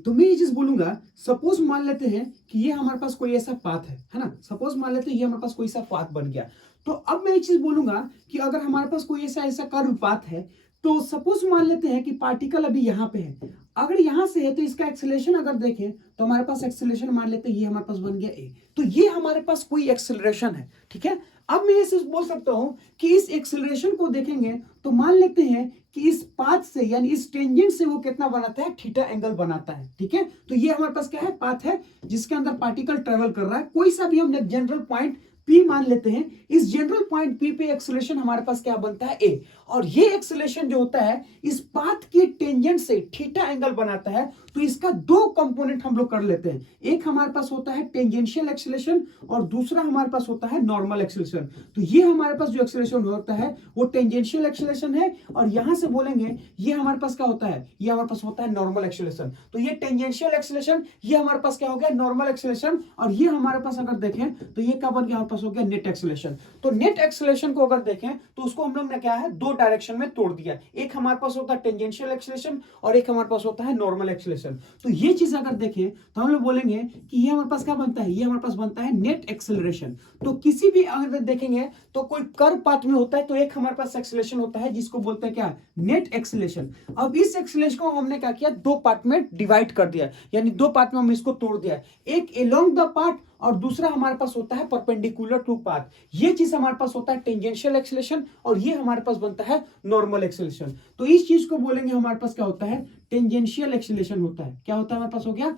तो मैं ये चीज बोलूंगा, सपोज मान लेते हैं कि ये हमारे पास कोई ऐसा पाथ है ना, सपोज मान लेते हैं ये हमारे पास कोई सा पाथ बन गया। तो अब मैं ये चीज बोलूंगा कि अगर हमारे पास कोई ऐसा कर्व पाथ है, तो सपोज मान लेते हैं कि पार्टिकल अभी यहाँ पे है, अगर यहां से है तो इसका एक्सेलरेशन अगर देखें तो हमारे पास एक्सेलरेशन मान लेते हैं ये हमारे पास बन गया ए, तो ये हमारे पास कोई एक्सेलरेशन है। ठीक है, अब मैं ऐसे बोल सकता हूं कि इस एक्सेलरेशन को देखेंगे तो मान लेते हैं कि इस पाथ से, यानी इस टेंजेंट से वो कितना बनाता है, थीटा एंगल बनाता है। ठीक है, तो ये हमारे पास क्या है, पाथ है जिसके अंदर पार्टिकल ट्रेवल कर रहा है। कोई सा भी हमने जनरल पॉइंट P मान लेते हैं, इस जनरल पॉइंट P पे एक्सेलरेशन हमारे पास क्या बनता है, A, और ये एक्सेलरेशन जो होता है इस पाथ के टेंजेंट से थीटा एंगल बनाता है। तो तो इसका दो कंपोनेंट हम लोग कर लेते हैं। एक हमारे पास होता है टेंजेंशियल एक्सेलरेशन और दूसरा हमारे पास होता है नॉर्मल एक्सेलरेशन। तो ये हमारे पास जो एक्सेलरेशन होता है वो टेंजेंशियल एक्सेलरेशन है, और यहां से बोलेंगे ये हमारे पास क्या होता है, ये हमारे पास होता है नॉर्मल एक्सेलरेशन। तो ये टेंजेंशियल एक्सेलरेशन, ये हमारे पास क्या हो गया, नॉर्मल एक्सेलरेशन, और ये हमारे पास अगर देखें तो ये क्या बन गया, हमारे पास हो गया नेट एक्सेलरेशन। तो नेट एक्सेलरेशन को अगर देखें तो उसको हम लोग ने क्या है, दो डायरेक्शन में तोड़ दिया। एक हमारे पास होता है टेंजेंशियल एक्सेलरेशन और एक हमारे पास होता है नॉर्मल एक्सेलरेशन। तो ये चीज अगर देखें तो हम लोग बोलेंगे कि ये हमारे पास क्या बनता है, ये हमारे पास बनता है नेट एक्सेलरेशन। तो किसी भी अगर देखेंगे तो कोई कर्व पाथ में होता है तो एक हमारे पास एक्सेलरेशन होता है जिसको बोलते हैं क्या, नेट एक्सेलरेशन। अब इस एक्सेलरेशन को हमने क्या किया, दो पार्ट में डिवाइड कर दिया, यानी दो पार्ट में हम इसको तोड़ दिया, एक अलोंग द पाथ और दूसरा हमारे पास होता है परपेंडिकुलर टू पाथ। ये चीज हमारे पास होता है टेंजेंशियल एक्सेलरेशन और ये हमारे पास बनता है नॉर्मल एक्सेलरेशन। तो इस चीज को बोलेंगे हमारे पास क्या होता है, टेंजेंशियल एक्सेलरेशन होता है। क्या होता है हमारे पास, हो गया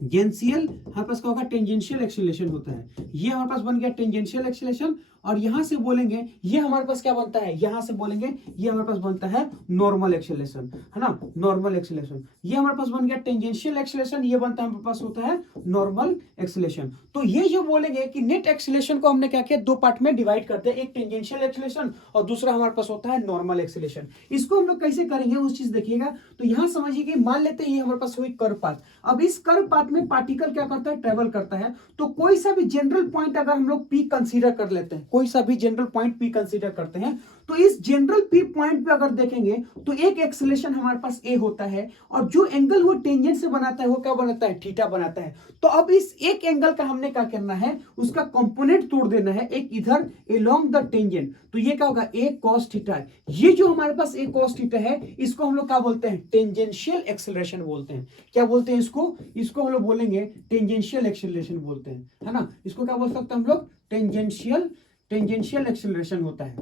टेंजेंशियल, हमारे पास क्या होगा, टेंजेंशियल एक्सेलरेशन होता है। ये हमारे पास बन गया टेंजेंशियल एक्सेलरेशन, और यहां से बोलेंगे ये हमारे पास क्या बनता है, यहां से बोलेंगे ये हमारे पास बनता है नॉर्मल एक्सेलरेशन, है ना, नॉर्मल एक्सेलरेशन। ये हमारे पास बन गया टेंजेंशियल एक्सेलरेशन, ये बनता है हमारे पास होता है नॉर्मल एक्सेलरेशन। तो ये जो बोलेंगे कि नेट एक्सेलरेशन को हमने क्या किया, दो पार्ट में डिवाइड करते हैं, एक टेंजेंशियल एक्सेलरेशन और दूसरा हमारे पास होता है नॉर्मल एक्सेलरेशन। इसको हम लोग कैसे करेंगे उस चीज देखिएगा। तो यहां समझिए कि मान लेते हैं ये हमारे पास हुई कर्व पाथ। अब इस कर्व पाथ में पार्टिकल क्या करता है, ट्रेवल करता है। तो कोई सा भी जनरल पॉइंट अगर हम लोग पी कंसीडर कर लेते हैं, कोई सा भी जनरल पॉइंट पी कंसीडर करते हैं, तो इस जनरल पी पॉइंट पे अगर देखेंगे तो एक एक्सेलरेशन हमारे पास ए होता है, और जो एंगल वो टेंजेंट से बनाता है वो क्या बनाता है, थीटा बनाता है। तो अब इस एक एंगल का हमने क्या करना है, उसका कंपोनेंट तोड़ देना है, एक इधर अलोंग द टेंजेंट। तो ये क्या होगा, ए कॉस थीटा। ये जो हमारे पास ए कॉस थीटा है इसको हम लोग क्या बोलते हैं, टेंजेंशियल एक्सेलरेशन बोलते हैं। क्या बोलते हैं इसको, इसको हम लोग बोलेंगे टेंजेंशियल एक्सेलरेशन बोलते हैं, है ना। इसको क्या बोल सकते हैं हम लोग, टेंजेंशियल एक्सेलरेशन होता है,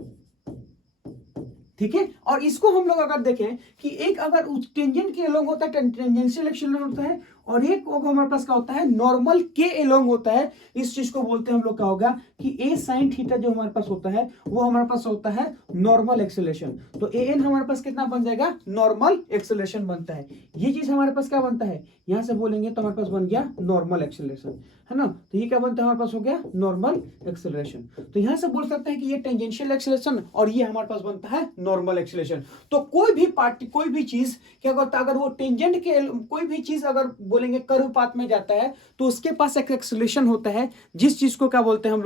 ठीक है। और इसको हम लोग अगर देखें कि एक अगर टेंजेंट के अलोंग होता है टेंजेंशियल एक्सेलरेशन होता है, और एक हमारे पास क्या होता है, नॉर्मल के अलोंग होता है। इस चीज को बोलते हैं हम लोग क्या होगा कि ए साइन थीटा जो हमारे पास होता है वो हमारे पास होता है नॉर्मल एक्सेलरेशन। तो ए एन हमारे पास कितना बन जाएगा, नॉर्मल एक्सेलरेशन बनता है। ये चीज हमारे पास क्या बनता है, यहां से बोलेंगे तो हमारे पास बन गया नॉर्मल एक्सेलरेशन, है ना। तो ये क्या बनता है, हमारे पास हो गया नॉर्मल एक्सेलरेशन। तो यहां से बोल सकते हैं कि ये टेंजेंशियल एक्सेलरेशन और ये हमारे पास बनता है नॉर्मल एक्सेलरेशन। तो कोई भी पार्टी, कोई भी चीज क्या करता है, अगर वो टेंजेंट के कोई भी चीज अगर बोलेंगे कर्व पाथ में जाता है तो उसके पास एक एक्सेलरेशन होता है, जिस चीज को क्या बोलते हैं हम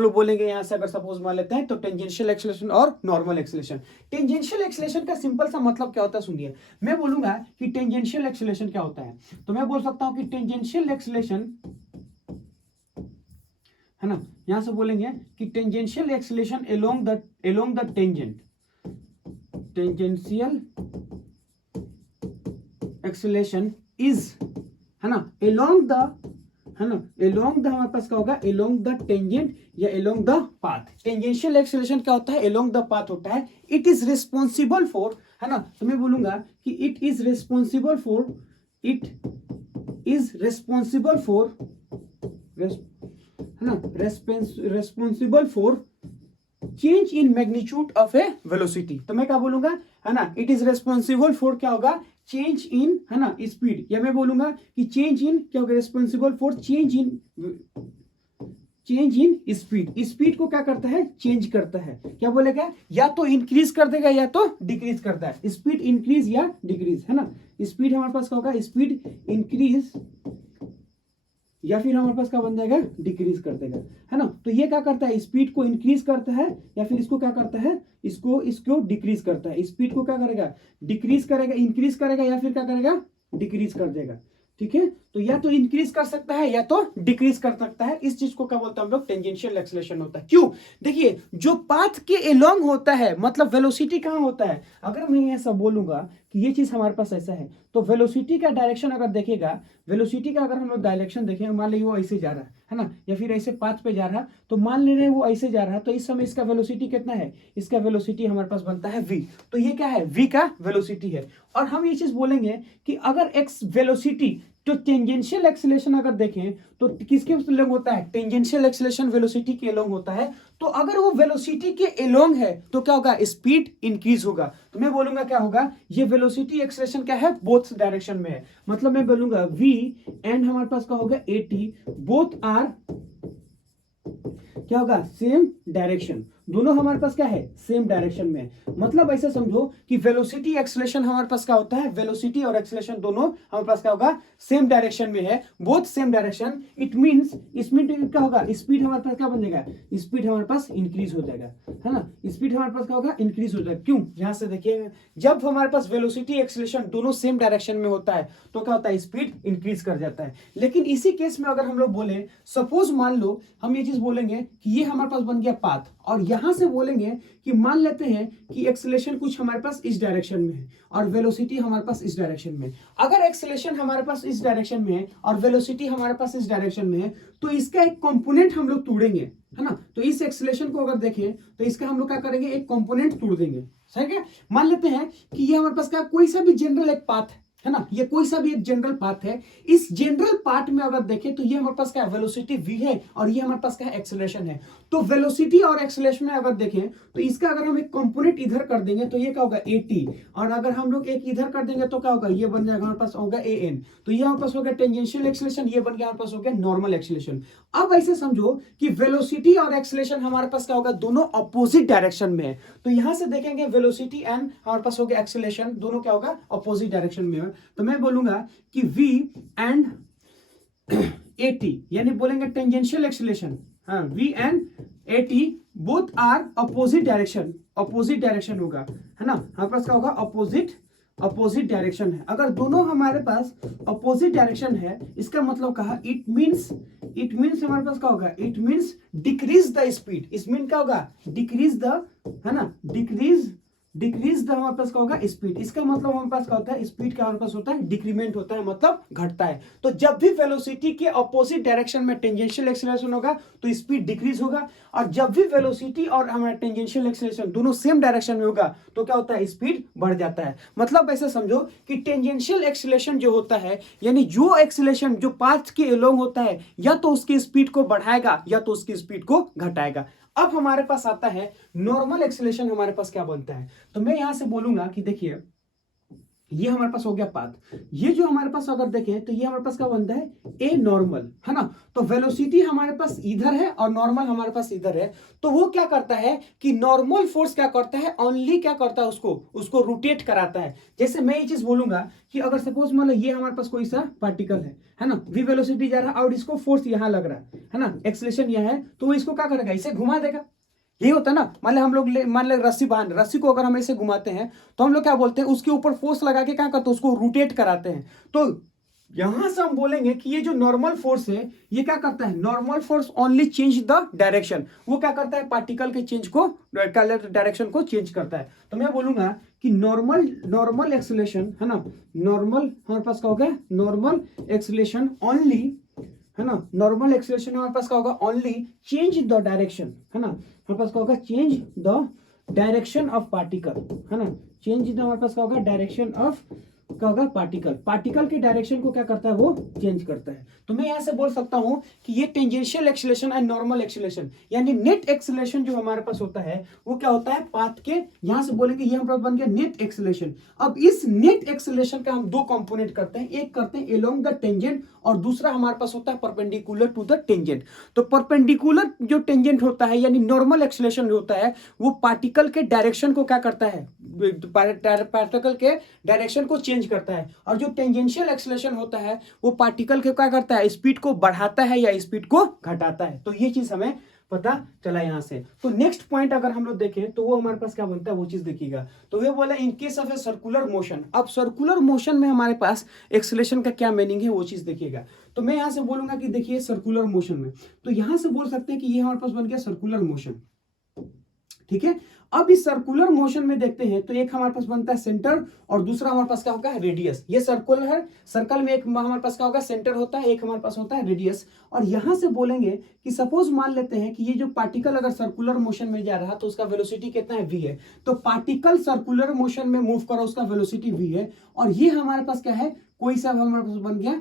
लोग बोलेंगे यहां से अगर सपोज मान लेते हैं तो टेंजेंशियल एक्सेलरेशन और नॉर्मल एक्सेलरेशन। टेंजेंशियल एक्सेलरेशन का सिंपल सा मतलब क्या होता है, सुनिए। मैं बोलूंगा कि टेंजेंशियल एक्सेलरेशन क्या होता है, तो मैं बोल सकता हूं कि टेंजेंशियल एक्सेलरेशन, है ना, यहां से बोलेंगे कि tangential acceleration along the tangent, tangential acceleration is, है ना, अलोंग द, है ना, अलोंग द हमारे पास क्या होगा, अलोंग द टेंजेंट या along the path. Tangential acceleration क्या होता है, अलोंग द पाथ होता है। इट इज रिस्पॉन्सिबल फॉर, है ना, तो मैं बोलूंगा कि इट इज रिस्पॉन्सिबल फॉर, है ना, responsible for change in magnitude of A velocity. तो मैं क्या बोलूंगा, है ना, इट इज रेस्पॉन्सिबल फॉर क्या होगा, चेंज इन, है ना, स्पीड। या मैं बोलूंगा कि चेंज इन क्या होगा, responsible for change in speed. Speed को क्या करता है, चेंज करता है। क्या बोलेगा, या तो इंक्रीज कर देगा या तो डिक्रीज करता है। स्पीड इंक्रीज या डिक्रीज, है ना। स्पीड हमारे पास क्या होगा, स्पीड इंक्रीज या फिर हमारे पास क्या बन जाएगा, डिक्रीज कर देगा, है ना। तो ये क्या करता है, स्पीड को इंक्रीज करता है या फिर इसको क्या करता है, इसको डिक्रीज करता है। स्पीड को क्या करेगा, डिक्रीज करेगा, इंक्रीज करेगा या फिर क्या करेगा, डिक्रीज कर देगा, ठीक है। तो या तो इंक्रीज कर सकता है या तो डिक्रीज कर सकता है। इस चीज को क्या बोलते हैं हम लोग, टेंजेंशियल एक्सेलरेशन होता है। क्यों, देखिए जो पाथ के अलोंग होता है, मतलब वेलोसिटी कहां होता है। अगर मैं ऐसा बोलूंगा कि ये चीज हमारे पास ऐसा है, तो वेलोसिटी का डायरेक्शन अगर देखेगा, वेलोसिटी का अगर हम लोग डायरेक्शन देखें, मान लीजिए वो ऐसे जा रहा है ना, या फिर ऐसे पाथ पे जा रहा, तो मान ले रहे हैं वो ऐसे जा रहा है, तो इस समय इसका वेलोसिटी कितना है, इसका वेलोसिटी हमारे पास बनता है v। तो ये क्या है, v का वेलोसिटी है। और हम ये चीज बोलेंगे कि अगर x वेलोसिटी तो टेंजेंशियल एक्सेलरेशन अगर देखें तो किसके एलोंग होता है, टेंजेंशियल एक्सेलरेशन वेलोसिटी के एलोंग होता है। तो अगर वो वेलोसिटी के एलोंग है तो क्या होगा, स्पीड इंक्रीज होगा। तो मैं बोलूंगा क्या होगा, ये वेलोसिटी एक्सेलरेशन क्या है, बोथ डायरेक्शन में है। मतलब मैं बोलूंगा v एंड हमारे पास क्या होगा at, बोथ आर क्या होगा, सेम डायरेक्शन। दोनों हमारे पास क्या है, सेम डायरेक्शन में। मतलब ऐसे समझो कि वेलोसिटी एक्सेलरेशन हमारे पास क्या होता है, वेलोसिटी और एक्सेलरेशन दोनों हमारे पास क्या होगा, सेम डायरेक्शन में है, both same direction. It means इसमें क्या होगा, स्पीड हमारे पास क्या बन जाएगा, स्पीड हमारे पास इंक्रीज हो जाएगा, है ना। स्पीड हमारे पास क्या होगा, इंक्रीज हो जाएगा। क्यों, यहां से देखिए, जब हमारे पास वेलोसिटी एक्सेलरेशन दोनों सेम डायरेक्शन में होता है तो क्या होता है, स्पीड इंक्रीज कर जाता है। लेकिन इसी केस में अगर हम लोग बोले, सपोज मान लो हम ये चीज बोलेंगे कि ये हमारे पास बन गया पाथ, और यहां से बोलेंगे कि मान लेते हैं कि एक्सेलरेशन कुछ हमारे पास इस डायरेक्शन में है और वेलोसिटी हमारे पास इस डायरेक्शन में। अगर एक्सेलरेशन हमारे पास इस डायरेक्शन में है और वेलोसिटी हमारे पास इस डायरेक्शन में है, तो इसका एक कंपोनेंट हम लोग तोड़ेंगे, है ना। तो इस एक्सेलरेशन को अगर देखें तो इसका हम लोग क्या करेंगे, एक कंपोनेंट तोड़ देंगे, सही है। मान लेते हैं कि ये हमारे पास क्या, कोई सा भी जनरल एक पाथ है ना, ये कोई सा भी एक जनरल पाथ है। इस जनरल पार्ट में अगर देखें तो ये हमारे पास क्या है, वेलोसिटी v है, और ये हमारे पास क्या है, एक्सेलरेशन है। तो वेलोसिटी और एक्सेलरेशन में अगर देखें तो इसका अगर हम एक कंपोनेंट इधर कर देंगे तो ये क्या होगा, at, और अगर हम लोग एक इधर कर देंगे तो क्या होगा, ये बन जाएगा हमारे पास होगा an। तो ये हमारे पास हो गया टेंजेंशियल एक्सेलरेशन, ये बन गया हमारे पास हो गया नॉर्मल एक्सेलरेशन। अब ऐसे समझो कि वेलोसिटी और एक्सेलरेशन हमारे पास क्या होगा, दोनों अपोजिट डायरेक्शन में है। तो यहां से देखेंगे वेलोसिटी एंड हमारे पास हो गया एक्सेलरेशन, दोनों क्या होगा, अपोजिट डायरेक्शन में है। तो मैं बोलूंगा कि v एंड at, यानी बोलेंगे टेंजेंशियल एक्सेलरेशन, हाँ, v and at both are opposite direction, opposite direction होगा, है ना। हमारे पास क्या होगा, अपोजिट डायरेक्शन है। अगर दोनों हमारे पास अपोजिट डायरेक्शन है, इसका मतलब कहा, इट मींस हमारे पास क्या होगा, it means decrease the speed. इस मीन क्या होगा, डिक्रीज द, है ना, डिक्रीज द हमारे पास क्या होगा, स्पीड। इसका मतलब हमारे पास क्या होता है, स्पीड का हमारे पास होता है डिक्रीमेंट होता है, मतलब घटता है। तो जब भी वेलोसिटी के अपोजिट डायरेक्शन में टेंजेंशियल एक्सेलरेशन होगा तो स्पीड डिक्रीज होगा, और जब भी वेलोसिटी और हमारा टेंजेंशियल एक्सेलरेशन दोनों सेम डायरेक्शन में होगा तो क्या होता है, स्पीड बढ़ जाता है। मतलब ऐसे समझो कि टेंजेंशियल एक्सेलरेशन जो होता है, यानी जो एक्सेलरेशन जो पाथ के अलोंग होता है, या तो उसकी स्पीड को बढ़ाएगा या तो उसकी स्पीड को घटाएगा। अब हमारे पास आता है नॉर्मल एक्सेलरेशन, हमारे पास क्या बनता है। तो मैं यहां से बोलूंगा कि देखिए, ये हमारे पास हो गया पाथ, ये जो हमारे पास अगर देखें तो ये हमारे पास क्या बनता है, ए नॉर्मल, है ना। तो वेलोसिटी हमारे पास इधर है और नॉर्मल हमारे पास इधर है। तो वो क्या करता है कि नॉर्मल फोर्स क्या करता है, ओनली क्या करता है, उसको रोटेट कराता है। जैसे मैं ये चीज बोलूंगा कि अगर सपोज मान लो ये हमारे पास कोई सा पार्टिकल है ना, वी वेलोसिटी जा रहा है और इसको फोर्स यहां लग रहा है ना, एक्सेलरेशन यहां है, तो वो इसको क्या करेगा, इसे घुमा देगा। यही होता है ना। मान ले रस्सी बांध, रस्सी को अगर हम ऐसे घुमाते हैं तो हम लोग क्या बोलते हैं, उसके ऊपर फोर्स लगा के क्या करते हैं, उसको रोटेट कराते हैं। तो यहां से हम बोलेंगे कि ये जो नॉर्मल फोर्स है, ये क्या करता है, normal force only change the direction. वो क्या करता है, पार्टिकल के चेंज को, डायरेक्शन को चेंज करता है। तो मैं बोलूंगा कि नॉर्मल एक्सेलरेशन, है ना, नॉर्मल हमारे पास क्या हो गया, नॉर्मल एक्सेलरेशन ओनली, है ना, नॉर्मल एक्सेलरेशन हमारे पास क्या होगा, ओनली चेंज द डायरेक्शन, है ना। हमारे पास क्या होगा, change the direction of particle, है ना, चेंज द हमारे पास क्या होगा, डायरेक्शन ऑफ क्या होगा, पार्टिकल के डायरेक्शन को क्या करता है, वो चेंज करता है। तो मैं यहां से बोल सकता हूं कि ये tangential acceleration and normal acceleration, यानी नेट एक्सेलरेशन जो हमारे पास होता है वो क्या होता है, पाथ के, यहां से बोलेंगे ये हमारे पास बन गया नेट एक्सेलरेशन। अब इस नेट एक्सेलरेशन का हम दो कंपोनेंट करते हैं, एक करते हैं अलोंग द टेंजेंट और दूसरा हमारे पास होता है परपेंडिकुलर टू द टेंजेंट। तो परपेंडिकुलर जो टेंजेंट होता है, यानी नॉर्मल एक्सेलरेशन होता है, वो पार्टिकल के डायरेक्शन को क्या करता है, पार्टिकल के डायरेक्शन को चेंज करता है, और जो टेंजेंशियल एक्सेलरेशन होता है वो पार्टिकल के क्या करता है, स्पीड को बढ़ाता है या स्पीड को घटाता है। तो ये चीज हमें पता चला यहां से। तो नेक्स्ट पॉइंट अगर हम लोग देखें तो वो हमारे पास क्या बनता है, वो चीज देखिएगा। तो वे बोला in case of a circular motion. अब सर्कुलर मोशन में हमारे पास एक्सेलरेशन का क्या मीनिंग है, वो चीज देखिएगा। तो मैं यहां से बोलूंगा कि देखिए सर्कुलर मोशन में, तो यहां से बोल सकते हैं कि ये हमारे पास बन गया सर्कुलर मोशन, ठीक है। अब इस सर्कुलर मोशन में देखते हैं तो एक हमारे पास बनता है सेंटर और दूसरा हमारे पास क्या होगा, रेडियस। ये सर्कुलर है, सर्कल में एक हमारे पास क्या होगा, सेंटर होता है, एक हमारे पास होता है रेडियस। और यहां से बोलेंगे कि सपोज मान लेते हैं कि ये जो पार्टिकल अगर सर्कुलर मोशन में जा रहा तो उसका वेलोसिटी कितना है, v है। तो पार्टिकल सर्कुलर मोशन में मूव करो, उसका वेलोसिटी v है। और ये हमारे पास क्या है, कोई सा हमारे पास बन गया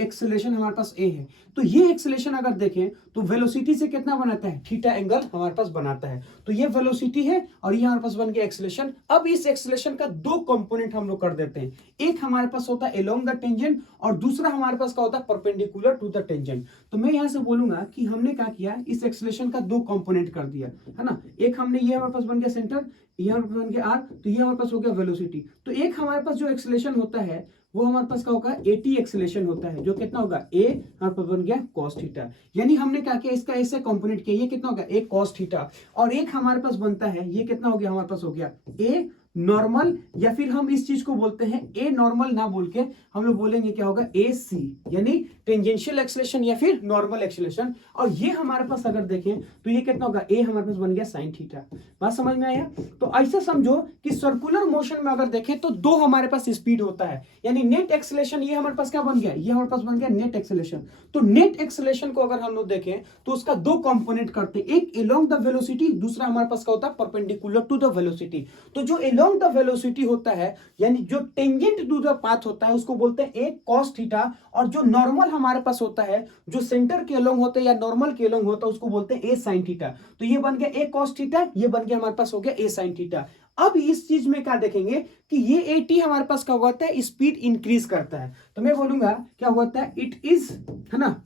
एक्सेलरेशन हमारे पास ए है। तो ये एक्सेलरेशन अगर देखें तो वेलोसिटी से कितना बनाता है, थीटा एंगल हमारे पास बनाता है। तो ये वेलोसिटी है और ये हमारे पास बन गया एक्सेलरेशन। अब इस एक्सेलरेशन का दो कंपोनेंट हम लोग कर देते हैं, एक हमारे पास होता है अलोंग द टेंजेंट और दूसरा हमारे पास क्या होता है परपेंडिकुलर टू द टेंजेंट। तो मैं यहां से बोलूंगा कि हमने क्या किया, इस एक्सेलरेशन का दो कंपोनेंट कर दिया है ना। एक हमने ये हमारे पास बन गया सेंटर, ये हमारे पास बन गया आर, तो ये हमारे पास हो गया वेलोसिटी। तो एक हमारे पास जो एक्सेलरेशन होता है वो हमारे पास क्या होगा, एटी एक्सेलरेशन होता है, जो कितना होगा ए हमारे पास बन गया कॉस थीटा। यानी हमने क्या किया, इसका ऐसे कंपोनेंट किया, ये कितना होगा ए कॉस थीटा, और एक हमारे पास बनता है ये कितना हो गया, हमारे पास हो गया ए नॉर्मल, या फिर हम इस चीज को बोलते हैं ए नॉर्मल ना बोल के हम लोग बोलेंगे क्या होगा ए सी, यानी टेंजेंशियल एक्सेलरेशन या फिर नॉर्मल एक्सेलरेशन। और ये हमारे पास अगर देखें तो ये कितना होगा ए हमारे पास बन गया साइन थीटा। बात समझ में आया। तो ऐसा समझो कि सर्कुलर मोशन में अगर देखें तो दो हमारे पास स्पीड होता है, यानी नेट एक्सेलरेशन ये हमारे पास क्या बन गया, ये हमारे पास बन गया नेट एक्सेलरेशन। तो नेट एक्सेलरेशन को अगर हम लोग देखें तो उसका दो कंपोनेंट करते हैं, एक अलोंग द वेलोसिटी, दूसरा हमारे पास क्या होता है परपेंडिकुलर टू द वेलोसिटी। तो जो अलोंग द वेलोसिटी होता है यानी जो टेंजेंट टू द पाथ होता है उसको बोलते हैं ए कॉस थीटा, और जो नॉर्मल हमारे पास होता है जो सेंटर के अलोंग होता है या नॉर्मल के अलोंग होता है उसको बोलते हैं ए साइन थीटा। तो ये बन गया ए कॉस थीटा, ये बन गया हमारे पास हो गया ए साइन थीटा। अब इस चीज में क्या देखेंगे कि ये एटी हमारे पास क्या होता है, स्पीड इंक्रीज करता है। तो मैं बोलूंगा क्या होता है, इट इज, है ना,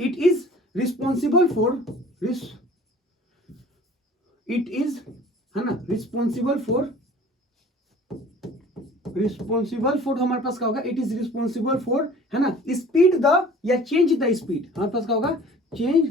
it is responsible for it is, है ना, रिस्पॉन्सिबल फॉर हमारे पास क्या होगा, इट इज रिस्पॉन्सिबल फॉर, है ना, स्पीड द या चेंज द स्पीड, हमारे पास क्या होगा चेंज,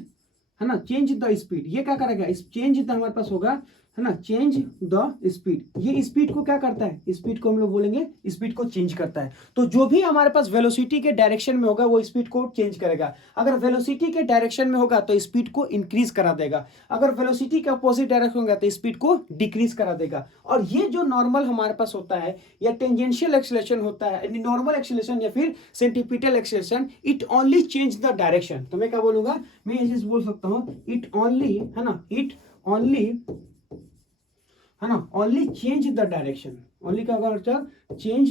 है ना, चेंज द स्पीड। ये क्या करेगा, इस चेंज द हमारे पास होगा, है ना, चेंज द स्पीड। ये स्पीड को क्या करता है, स्पीड को हम लोग बोलेंगे स्पीड को चेंज करता है। तो जो भी हमारे पास वेलोसिटी के डायरेक्शन में होगा वो स्पीड को चेंज करेगा। अगर वेलोसिटी के डायरेक्शन में होगा तो स्पीड को इंक्रीज करा देगा, अगर वेलोसिटी के अपोजिट डायरेक्शन होगा तो स्पीड को डिक्रीज करा देगा। और ये जो नॉर्मल हमारे पास होता है या टेंजेंशियल एक्सेलरेशन होता है, नॉर्मल एक्सेलरेशन या फिर centripetal acceleration, it only change the direction. तो मैं क्या बोलूंगा, मैं ये चीज बोल सकता हूँ, इट ओनली, है ना, इट ओनली, है ना, only change the direction. Only क्या होगा, चेंज,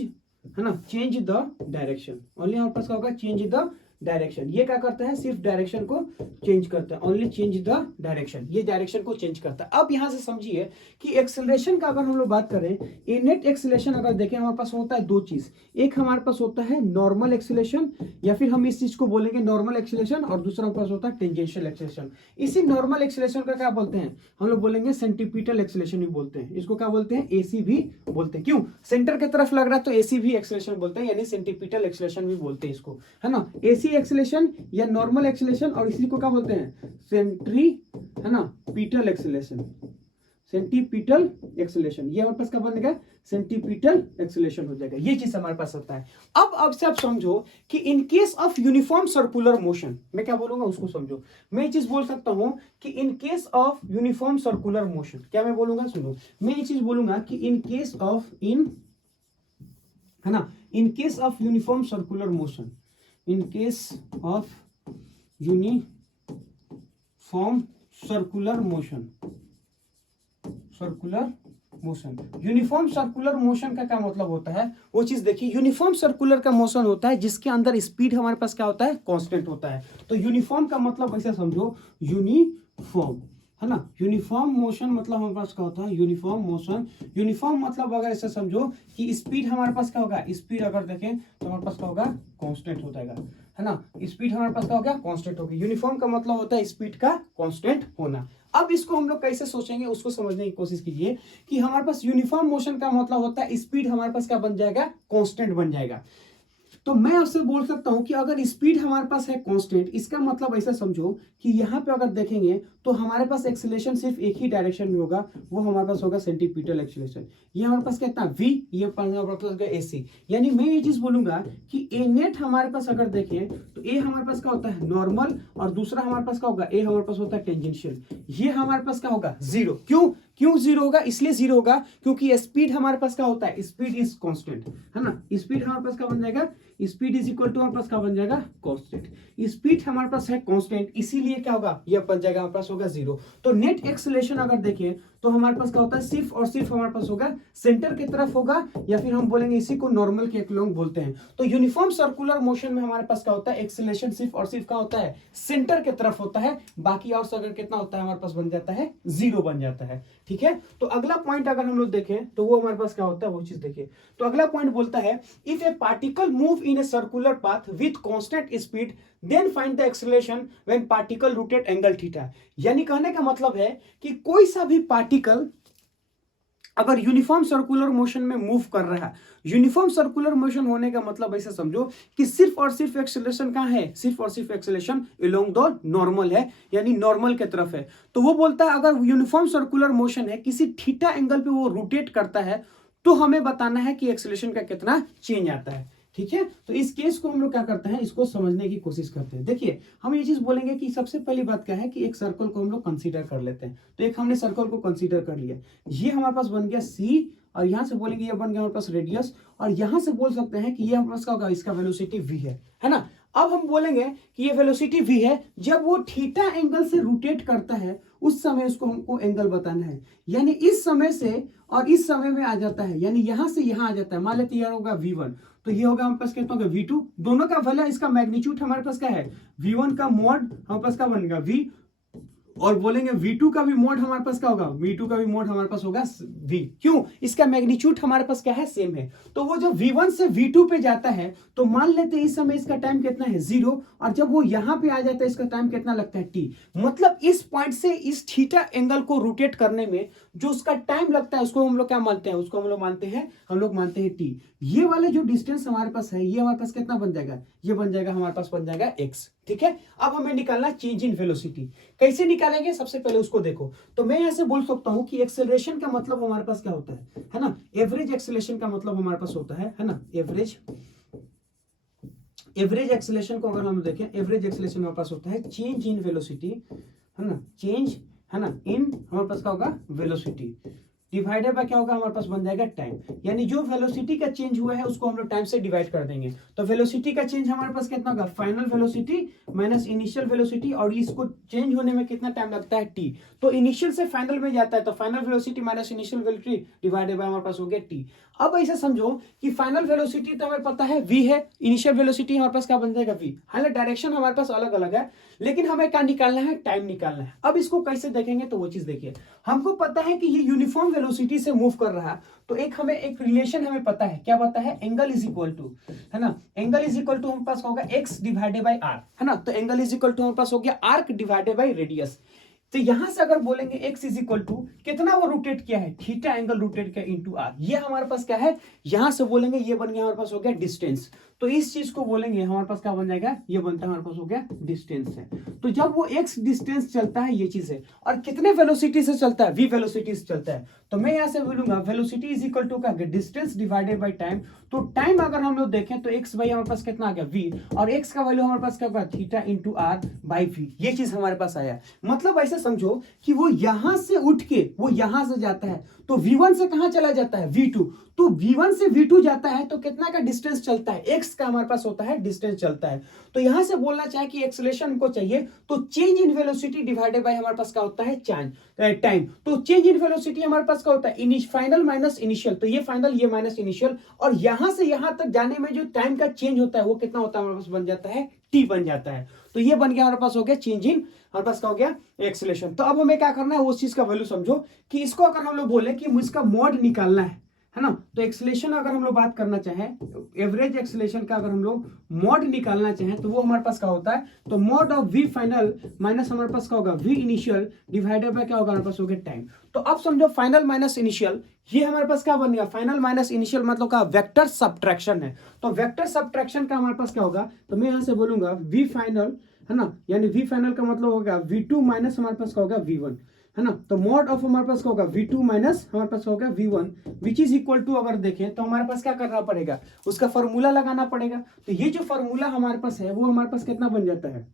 है ना, चेंज द डायरेक्शन। ओनली हमारे पास क्या होगा, चेंज द डायरेक्शन। ये क्या करता है, सिर्फ डायरेक्शन को चेंज करता है, ओनली चेंज द डायरेक्शन, ये डायरेक्शन को चेंज करता है। अब यहां से समझिए कि एक्सेलरेशन का अगर हम लोग बात करें, ये नेट एक्सेलरेशन अगर देखें हमारे पास होता है दो चीज, एक हमारे पास होता है नॉर्मल एक्सेलरेशन या फिर हम इस चीज को बोलेंगे नॉर्मल एक्सेलरेशन, और दूसरा हमारे पास होता है टेंजेंशियल एक्सेलरेशन। इसी नॉर्मल एक्सेलरेशन का क्या बोलते हैं, हम लोग बोलेंगे सेंटीपिटल एक्सेलरेशन भी बोलते हैं, इसको क्या बोलते हैं, एसी भी बोलते हैं। क्यों, सेंटर की तरफ लग रहा है तो एसी भी एक्सेलरेशन बोलते हैं, यानी सेंटीपिटल एक्सेलरेशन भी बोलते हैं इसको, है ना, एसी एक्सेलरेशन या नॉर्मल एक्सेलरेशन, और इसी को क्या बोलते हैं सेंट्री, है ना, पीटल एक्सेलरेशन, सेंटीपिटल एक्सेलरेशन। ये हमारे पास क्या बनेगा, सेंटीपिटल एक्सेलरेशन हो जाएगा। ये चीज हमारे पास आता है। अब से आप समझो कि in case of uniform circular motion, मैं क्या बोलूंगा उसको समझो। मैं ये चीज बोल सकता हूं कि in case of uniform circular motion, क्या मैं बोलूंगा, सुनो, मैं ये चीज बोलूंगा कि इन केस ऑफ, है ना, in case of uniform circular motion, in case of uniform circular motion, uniform circular motion का क्या मतलब होता है, वो चीज देखिए। यूनिफॉर्म सर्कुलर का मोशन होता है जिसके अंदर स्पीड हमारे पास क्या होता है, कांस्टेंट होता है। तो यूनिफॉर्म का मतलब ऐसे समझो, यूनिफॉर्म, है ना, यूनिफॉर्म मोशन मतलब हमारे पास क्या होता है, यूनिफॉर्म मोशन। यूनिफॉर्म मतलब अगर ऐसे समझो कि स्पीड हमारे पास क्या होगा, स्पीड अगर देखें तो हमारे पास क्या होगा, कांस्टेंट हो जाएगा, है ना, स्पीड हमारे पास क्या होगा, कांस्टेंट होगी। यूनिफॉर्म का मतलब होता है स्पीड का कांस्टेंट होना। अब इसको हम लोग कैसे सोचेंगे उसको समझने की कोशिश कीजिए कि हमारे पास यूनिफॉर्म मोशन का मतलब होता है स्पीड हमारे पास क्या बन जाएगा, कांस्टेंट बन जाएगा। तो मैं आपसे बोल सकता हूं कि अगर स्पीड हमारे पास है कांस्टेंट, इसका मतलब ऐसा समझो कि यहाँ पे अगर देखेंगे तो हमारे पास एक्सेलरेशन सिर्फ एक ही डायरेक्शन में होगा, वो हमारे पास होगा सेंटीपिटल एक्सेलरेशन। ये हमारे पास कितना v, ये हमारे पास एसी। यानी मैं ये चीज बोलूंगा कि ए नेट हमारे पास अगर देखें तो ए हमारे पास क्या होता है नॉर्मल, और दूसरा हमारे पास क्या होगा, ए हमारे पास होता है टेंजेंशियल। ये हमारे पास क्या होगा, जीरो। क्यों जीरो होगा, इसलिए जीरो होगा क्योंकि स्पीड हमारे पास क्या होता है, स्पीड इज कांस्टेंट, है ना, स्पीड हमारे पास क्या बन जाएगा, स्पीड इज इक्वल टू हमारे पास क्या बन जाएगा, कांस्टेंट। स्पीड हमारे पास है कांस्टेंट, इसीलिए क्या होगा, ये बन जाएगा हमारे पास होगा 0। तो नेट एक्सेलरेशन अगर देखें तो हमारे पास क्या होता है, सिर्फ और सिर्फ हमारे पास होगा सेंटर की तरफ होगा, या फिर हम बोलेंगे इसी को नॉर्मल के इक्विवेलेंट बोलते हैं। तो यूनिफॉर्म सर्कुलर मोशन में हमारे पास क्या होता है, एक्सेलरेशन सिर्फ और सिर्फ क्या होता है, सेंटर की तरफ होता है। बाकी और अगर कितना होता है हमारे पास बन जाता है 0 बन जाता है। ठीक है, तो अगला पॉइंट अगर हम लोग देखें तो वो हमारे पास क्या होता है, वो चीज देखिए। तो अगला पॉइंट बोलता है if a particle move in a circular path with constant speed then find the acceleration when particle rotate angle theta. यानी कहने का मतलब है कि कोई सा भी पार्टिकल अगर यूनिफॉर्म सर्कुलर मोशन में मूव कर रहा है, यूनिफॉर्म सर्कुलर मोशन होने का मतलब ऐसा समझो कि सिर्फ और सिर्फ एक्सेलरेशन कहां है, सिर्फ और सिर्फ एक्सेलरेशन अलोंग द नॉर्मल है, यानी नॉर्मल की तरफ है। तो वो बोलता है अगर यूनिफॉर्म सर्कुलर मोशन है, किसी थीटा एंगल पे वो रोटेट करता है, तो हमें बताना है कि एक्सेलरेशन का कितना चेंज आता है। ठीक है, तो इस केस को हम लोग क्या करते हैं, इसको समझने की कोशिश करते हैं। देखिए हम ये चीज बोलेंगे कि सबसे पहली बात क्या है कि एक सर्कल को हम लोग कंसीडर कर लेते हैं। तो एक हमने सर्कल को कंसीडर कर लिया, ये हमारे पास बन गया सी, और यहां से बोलेंगे ये बन गया हमारे पास रेडियस, और यहां से बोल सकते हैं कि ये हमारे पास क्या होगा, इसका वेलोसिटी v है ना। अब हम बोलेंगे कि ये वेलोसिटी v है, जब वो थीटा एंगल से रोटेट करता है उस समय उसको हमको एंगल बताना है, यानी इस समय से और इस समय में आ जाता है, यानी यहां से यहां आ जाता है। मान लेते हैं होगा v1, तो ये होगा हमारे पास कितना होगा v2, दोनों का वैल्यू, इसका मैग्नीट्यूड हमारे पास क्या है v1 का मोड हमारे पास क्या बनेगा v, और बोलेंगे v2 का भी मोड हमारे पास क्या होगा, v2 का भी मोड हमारे पास होगा v। क्यों, इसका मैग्नीट्यूड हमारे पास क्या है, सेम है। तो वो जब v1 से v2 पे जाता है तो मान लेते हैं इस समय इसका टाइम कितना है 0, और जब वो यहां पे आ जाता है इसका टाइम कितना लगता है t। मतलब इस पॉइंट से इस थीटा एंगल को रोटेट करने में जो उसका टाइम लगता है उसको हम लोग क्या मानते हैं, उसको हम लोग मानते हैं t। ये वाले जो डिस्टेंस हमारे पास है ये हमारे पास कितना बन जाएगा, ये बन जाएगा हमारे पास बन जाएगा x। ठीक है, अब हमें निकालना चेंज इन वेलोसिटी। कैसे निकालेंगे, सबसे पहले उसको देखो। तो मैं यहां से बोल सकता हूं कि एक्सेलरेशन का मतलब हमारे पास क्या होता है ना, एवरेज एक्सेलरेशन का मतलब हमारे पास होता है ना, एवरेज एक्सेलरेशन को अगर हम देखें, एवरेज एक्सेलरेशन हमारे पास होता है चेंज इन वेलोसिटी, है ना, चेंज है ना इन हमारे पास क्या होगा वेलोसिटी, डिवाइडेड बाय क्या होगा हमारे पास बन जाएगा टाइम। यानी जो वेलोसिटी का चेंज हुआ है उसको हम लोग टाइम से डिवाइड कर देंगे। तो वेलोसिटी का चेंज हमारे पास कितना होगा, final velocity minus initial velocity, और इसको चेंज होने में कितना टाइम लगता है t। तो इनिशियल से फाइनल में जाता है, तो final velocity minus initial velocity divided bye हमारे पास हो गया t। अब ऐसा समझो कि फाइनल वेलोसिटी तो हमें पता है v है, इनिशियल वेलोसिटी हमारे पास क्या बन जाएगा v। हालांकि डायरेक्शन हमारे पास अलग अलग है, लेकिन हमें क्या निकालना है, टाइम निकालना है। अब इसको कैसे देखेंगे, तो वो चीज देखिए। हमको पता है कि ये यूनिफॉर्म वेलोसिटी से मूव कर रहा है, तो एक हमें एक रिलेशन हमें पता है, क्या पता है, एंगल इज इक्वल टू, है ना, एंगल इज इक्वल टू हमारे पास होगा x डिवाइडेड बाय r, है ना। तो एंगल इज इक्वल टू हमारे पास हो गया आर्क डिवाइडेड बाय रेडियस। तो यहां से अगर बोलेंगे x इज इक्वल टू कितना वो रोटेट किया है, थीटा एंगल रोटेट किया इनटू r, ये हमारे पास क्या है, यहां से बोलेंगे ये बन गया हमारे पास हो गया डिस्टेंस। तो इस चीज को बोलेंगे हमारे पास क्या बन जाएगा, ये बनता है हमारे पास हो गया डिस्टेंस है। तो जब वो x डिस्टेंस चलता है ये चीज है, और कितने वेलोसिटी से चलता है, v वेलोसिटी से चलता है। तो मैं यहां से बोलूंगा वेलोसिटी इज इक्वल टू क्या, डिस्टेंस डिवाइडेड बाय टाइम। तो टाइम अगर हम लोग देखें तो x बाई हमारे पास कितना आ गया v, और x का वैल्यू हमारे पास क्या होगा theta into r by v, ये चीज हमारे पास आया। मतलब ऐसा समझो कि वो यहां से उठ के वो यहां से जाता है, तो v1 से कहां चला जाता है v2, तो v1 से v2 जाता है तो कितना का डिस्टेंस चलता है, x का हमारे पास होता है डिस्टेंस चलता है। तो यहां से बोलना चाहे कि एक्सेलरेशन को चाहिए तो change in velocity divided bye हमारे पास क्या होता है टाइम। तो चेंज इन वेलोसिटी हमारे पास क्या होता है, फाइनल माइनस इनिशियल, तो ये फाइनल ये माइनस इनिशियल, और यहां से यहां तक जाने में जो टाइम का चेंज होता है वो कितना होता है हमारे पास बन जाता है t बन जाता है। तो ये बन गया हमारे पास हो गया चेंज इन, हमारे पास क्या हो गया एक्सेलरेशन। तो अब हमें क्या करना है, उस चीज का वैल्यू समझो कि इसको अगर हम लोग बोले कि इसका मोड निकालना है ना, तो एक्सेलरेशन अगर हम लोग बात करना चाहें, एवरेज एक्सेलरेशन का अगर हम लोग मोड निकालना चाहें तो वो हमारे पास क्या होता है, तो mode of v final minus हमारे पास क्या होगा v इनिशियल डिवाइडेड बाय क्या होगा हमारे पास हो गया टाइम। तो अब समझो फाइनल माइनस इनिशियल, ये हमारे पास क्या बन गया, फाइनल माइनस इनिशियल मतलब का वेक्टर सब्ट्रैक्शन है। तो वेक्टर सब्ट्रैक्शन का हमारे पास क्या होगा, तो मैं यहां से बोलूंगा v फाइनल, है ना, यानी v फाइनल का मतलब होगा v2 माइनस हमारे पास क्या होगा v1, है ना। तो मोड ऑफ हमारे पास क्या होगा v2 माइनस हमारे पास होगा v1 which is equal to, अगर देखें तो हमारे पास क्या करना पड़ेगा, उसका फॉर्मूला लगाना पड़ेगा। तो ये जो फॉर्मूला हमारे पास है वो हमारे पास कितना बन जाता है,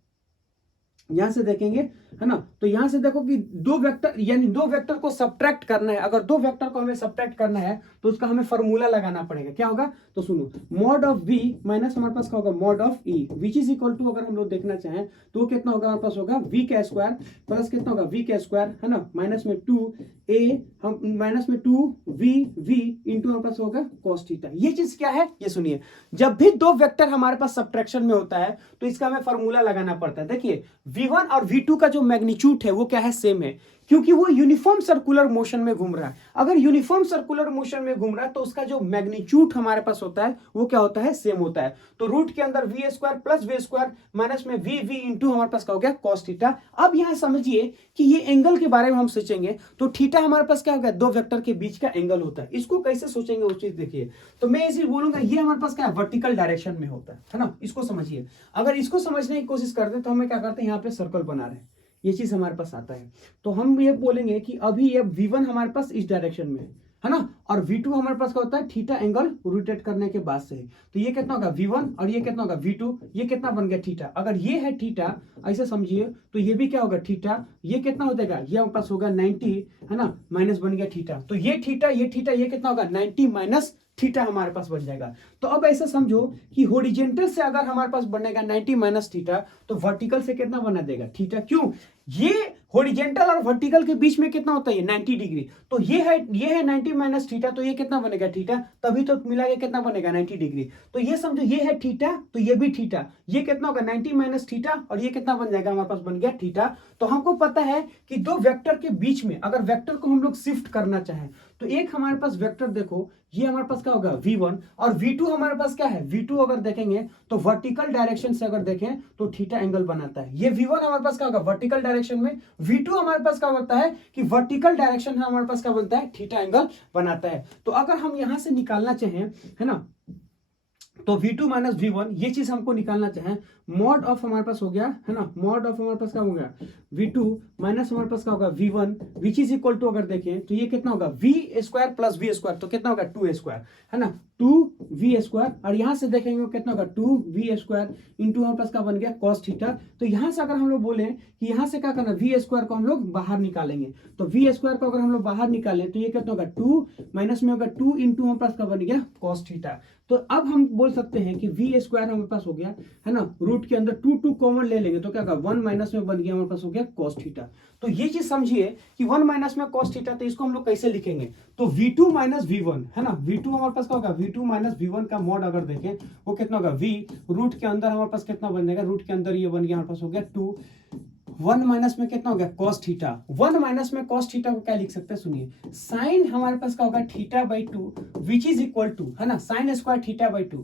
यहां से देखेंगे, है ना, तो यहां से देखो कि दो वेक्टर, यानी दो वेक्टर को सब्ट्रैक्ट करना है। अगर दो वेक्टर को हमें सब्ट्रैक्ट करना है तो उसका हमें फॉर्मूला लगाना पड़ेगा। क्या होगा, तो सुनो, मॉड ऑफ v माइनस हमारे पास क्या होगा, mod of e, which is equal to, अगर हम लोग देखना चाहें तो कितना होगा, हमारे पास होगा v का स्क्वायर प्लस कितना होगा, v का स्क्वायर, है ना, माइनस में 2a, हम माइनस में 2v इंटू हमारे पास होगा cos थीटा। ये चीज क्या है, ये सुनिए, जब भी दो वेक्टर हमारे पास सब्ट्रैक्शन में होता है तो इसका हमें फॉर्मूला लगाना पड़ता है। देखिए v1 और v2 का जो मैग्नीट्यूड है वो क्या है, सेम है, क्योंकि वो यूनिफॉर्म सर्कुलर मोशन में घूम रहा है। अगर यूनिफॉर्म सर्कुलर मोशन में घूम रहा है तो उसका जो मैग्नीट्यूड हमारे पास होता है वो क्या होता है, सेम होता है। तो रूट के अंदर V square plus V square minus में वी इंटू हमारे पास क्या हो गया, कॉस थीटा। अब यहां समझिए कि ये एंगल के बारे में हम सोचेंगे तो थीटा हमारे पास क्या होगा, दो वेक्टर के बीच का एंगल होता है। इसको कैसे सोचेंगे उस चीज देखिए, तो मैं इसे बोलूंगा ये हमारे पास क्या है, वर्टिकल डायरेक्शन में होता है ना, इसको समझिए। अगर इसको समझने की कोशिश करते हैं तो हमें क्या करते हैं, यहाँ पे सर्कल बना रहे हैं, ये चीज हमारे पास आता है, तो हम ये बोलेंगे कि अभी ये v1 हमारे पास इस डायरेक्शन में है ना, और v2 हमारे पास क्या होता है, थीटा एंगल रोटेट करने के बाद से। तो ये कितना होगा v1 और ये कितना होगा v2, ये कितना बन गया थीटा। अगर ये है थीटा ऐसे समझिए तो ये भी क्या होगा थीटा, ये कितना हो जाएगा, ये हमारे पास होगा 90, है ना, माइनस बन गया थीटा। तो ये थीटा ये थीटा ये कितना होगा 90 माइनस थीटा हमारे पास बन जाएगा। तो अब ऐसा समझो कि हॉरिजॉन्टल से अगर हमारे पास बनेगा 90 माइनस थीटा तो वर्टिकल से कितना बना देगा, थीटा। क्यों, ये हॉरिजॉन्टल और वर्टिकल के बीच में कितना होता है, 90 डिग्री। तो ये है 90 माइनस थीटा, तो ये कितना बनेगा थीटा, तभी तो मिला के कितना बनेगा 90 डिग्री। तो ये समझो ये है थीटा तो ये भी थीटा, ये कितना होगा 90 माइनस थीटा और ये कितना बन जाएगा, हमारे पास बन गया थीटा। तो हमको पता है कि दो वेक्टर के बीच में अगर वेक्टर को हम लोग शिफ्ट करना चाहें तो एक हमारे पास वेक्टर देखो, ये हमारे पास क्या होगा v1 और v2 हमारे पास क्या है, v2 अगर देखेंगे तो वर्टिकल डायरेक्शन से अगर देखें तो थीटा एंगल बनाता है। ये v1 हमारे पास क्या होगा वर्टिकल डायरेक्शन में, v2 हमारे पास क्या होता है कि वर्टिकल डायरेक्शन हमारे पास क्या बनता है, थीटा एंगल बनाता है। तो अगर हम यहां से निकालना चाहें, है ना, तो v2 माइनस v1 ये चीज हमको निकालना चाहें, मॉड ऑफ हमारे पास हो गया, है ना, मॉड ऑफ हमारे पास क्या हो गया v2 माइनस हमारे पास क्या होगा v1 which is equal to, अगर देखें तो ये कितना होगा v square plus v square, तो कितना होगा 2 स्क्वायर, है ना, 2v स्क्वायर, और यहां से देखेंगे कितना होगा 2v स्क्वायर इंटू हमारे पास क्या बन गया cos थीटा। तो यहां से अगर हम लोग बोले कि यहां से क्या करना, v स्क्वायर को हम लोग बाहर निकालेंगे, तो v स्क्वायर को अगर हम लोग बाहर निकालें तो ये कितना होगा 2 माइनस में होगा 2 इंटू हमारे पास क्या बन गया cos थीटा। तो अब हम बोल सकते हैं कि v स्क्वायर हमारे पास हो गया, है ना, रूट के अंदर 2 कॉमन ले लेंगे तो क्या होगा 1 माइनस में बन गया हमारे पास हो गया cos थीटा। तो ये चीज समझिए कि 1 माइनस में cos थीटा, तो इसको हम लोग कैसे लिखेंगे, तो v2 माइनस v1, है ना, v2 हमारे पास क्या होगा v2 माइनस v1 का मॉड अगर देखें वो कितना होगा v, रूट के अंदर हमारे पास कितना बन जाएगा, रूट के अंदर ये बन गया हमारे पास हो गया 2, 1 माइनस में कितना हो गया cos थीटा। 1 माइनस में cos थीटा को क्या लिख सकते हैं, सुनिए, साइन हमारे पास क्या होगा theta by 2 which is equal to, है ना, sine square theta by 2,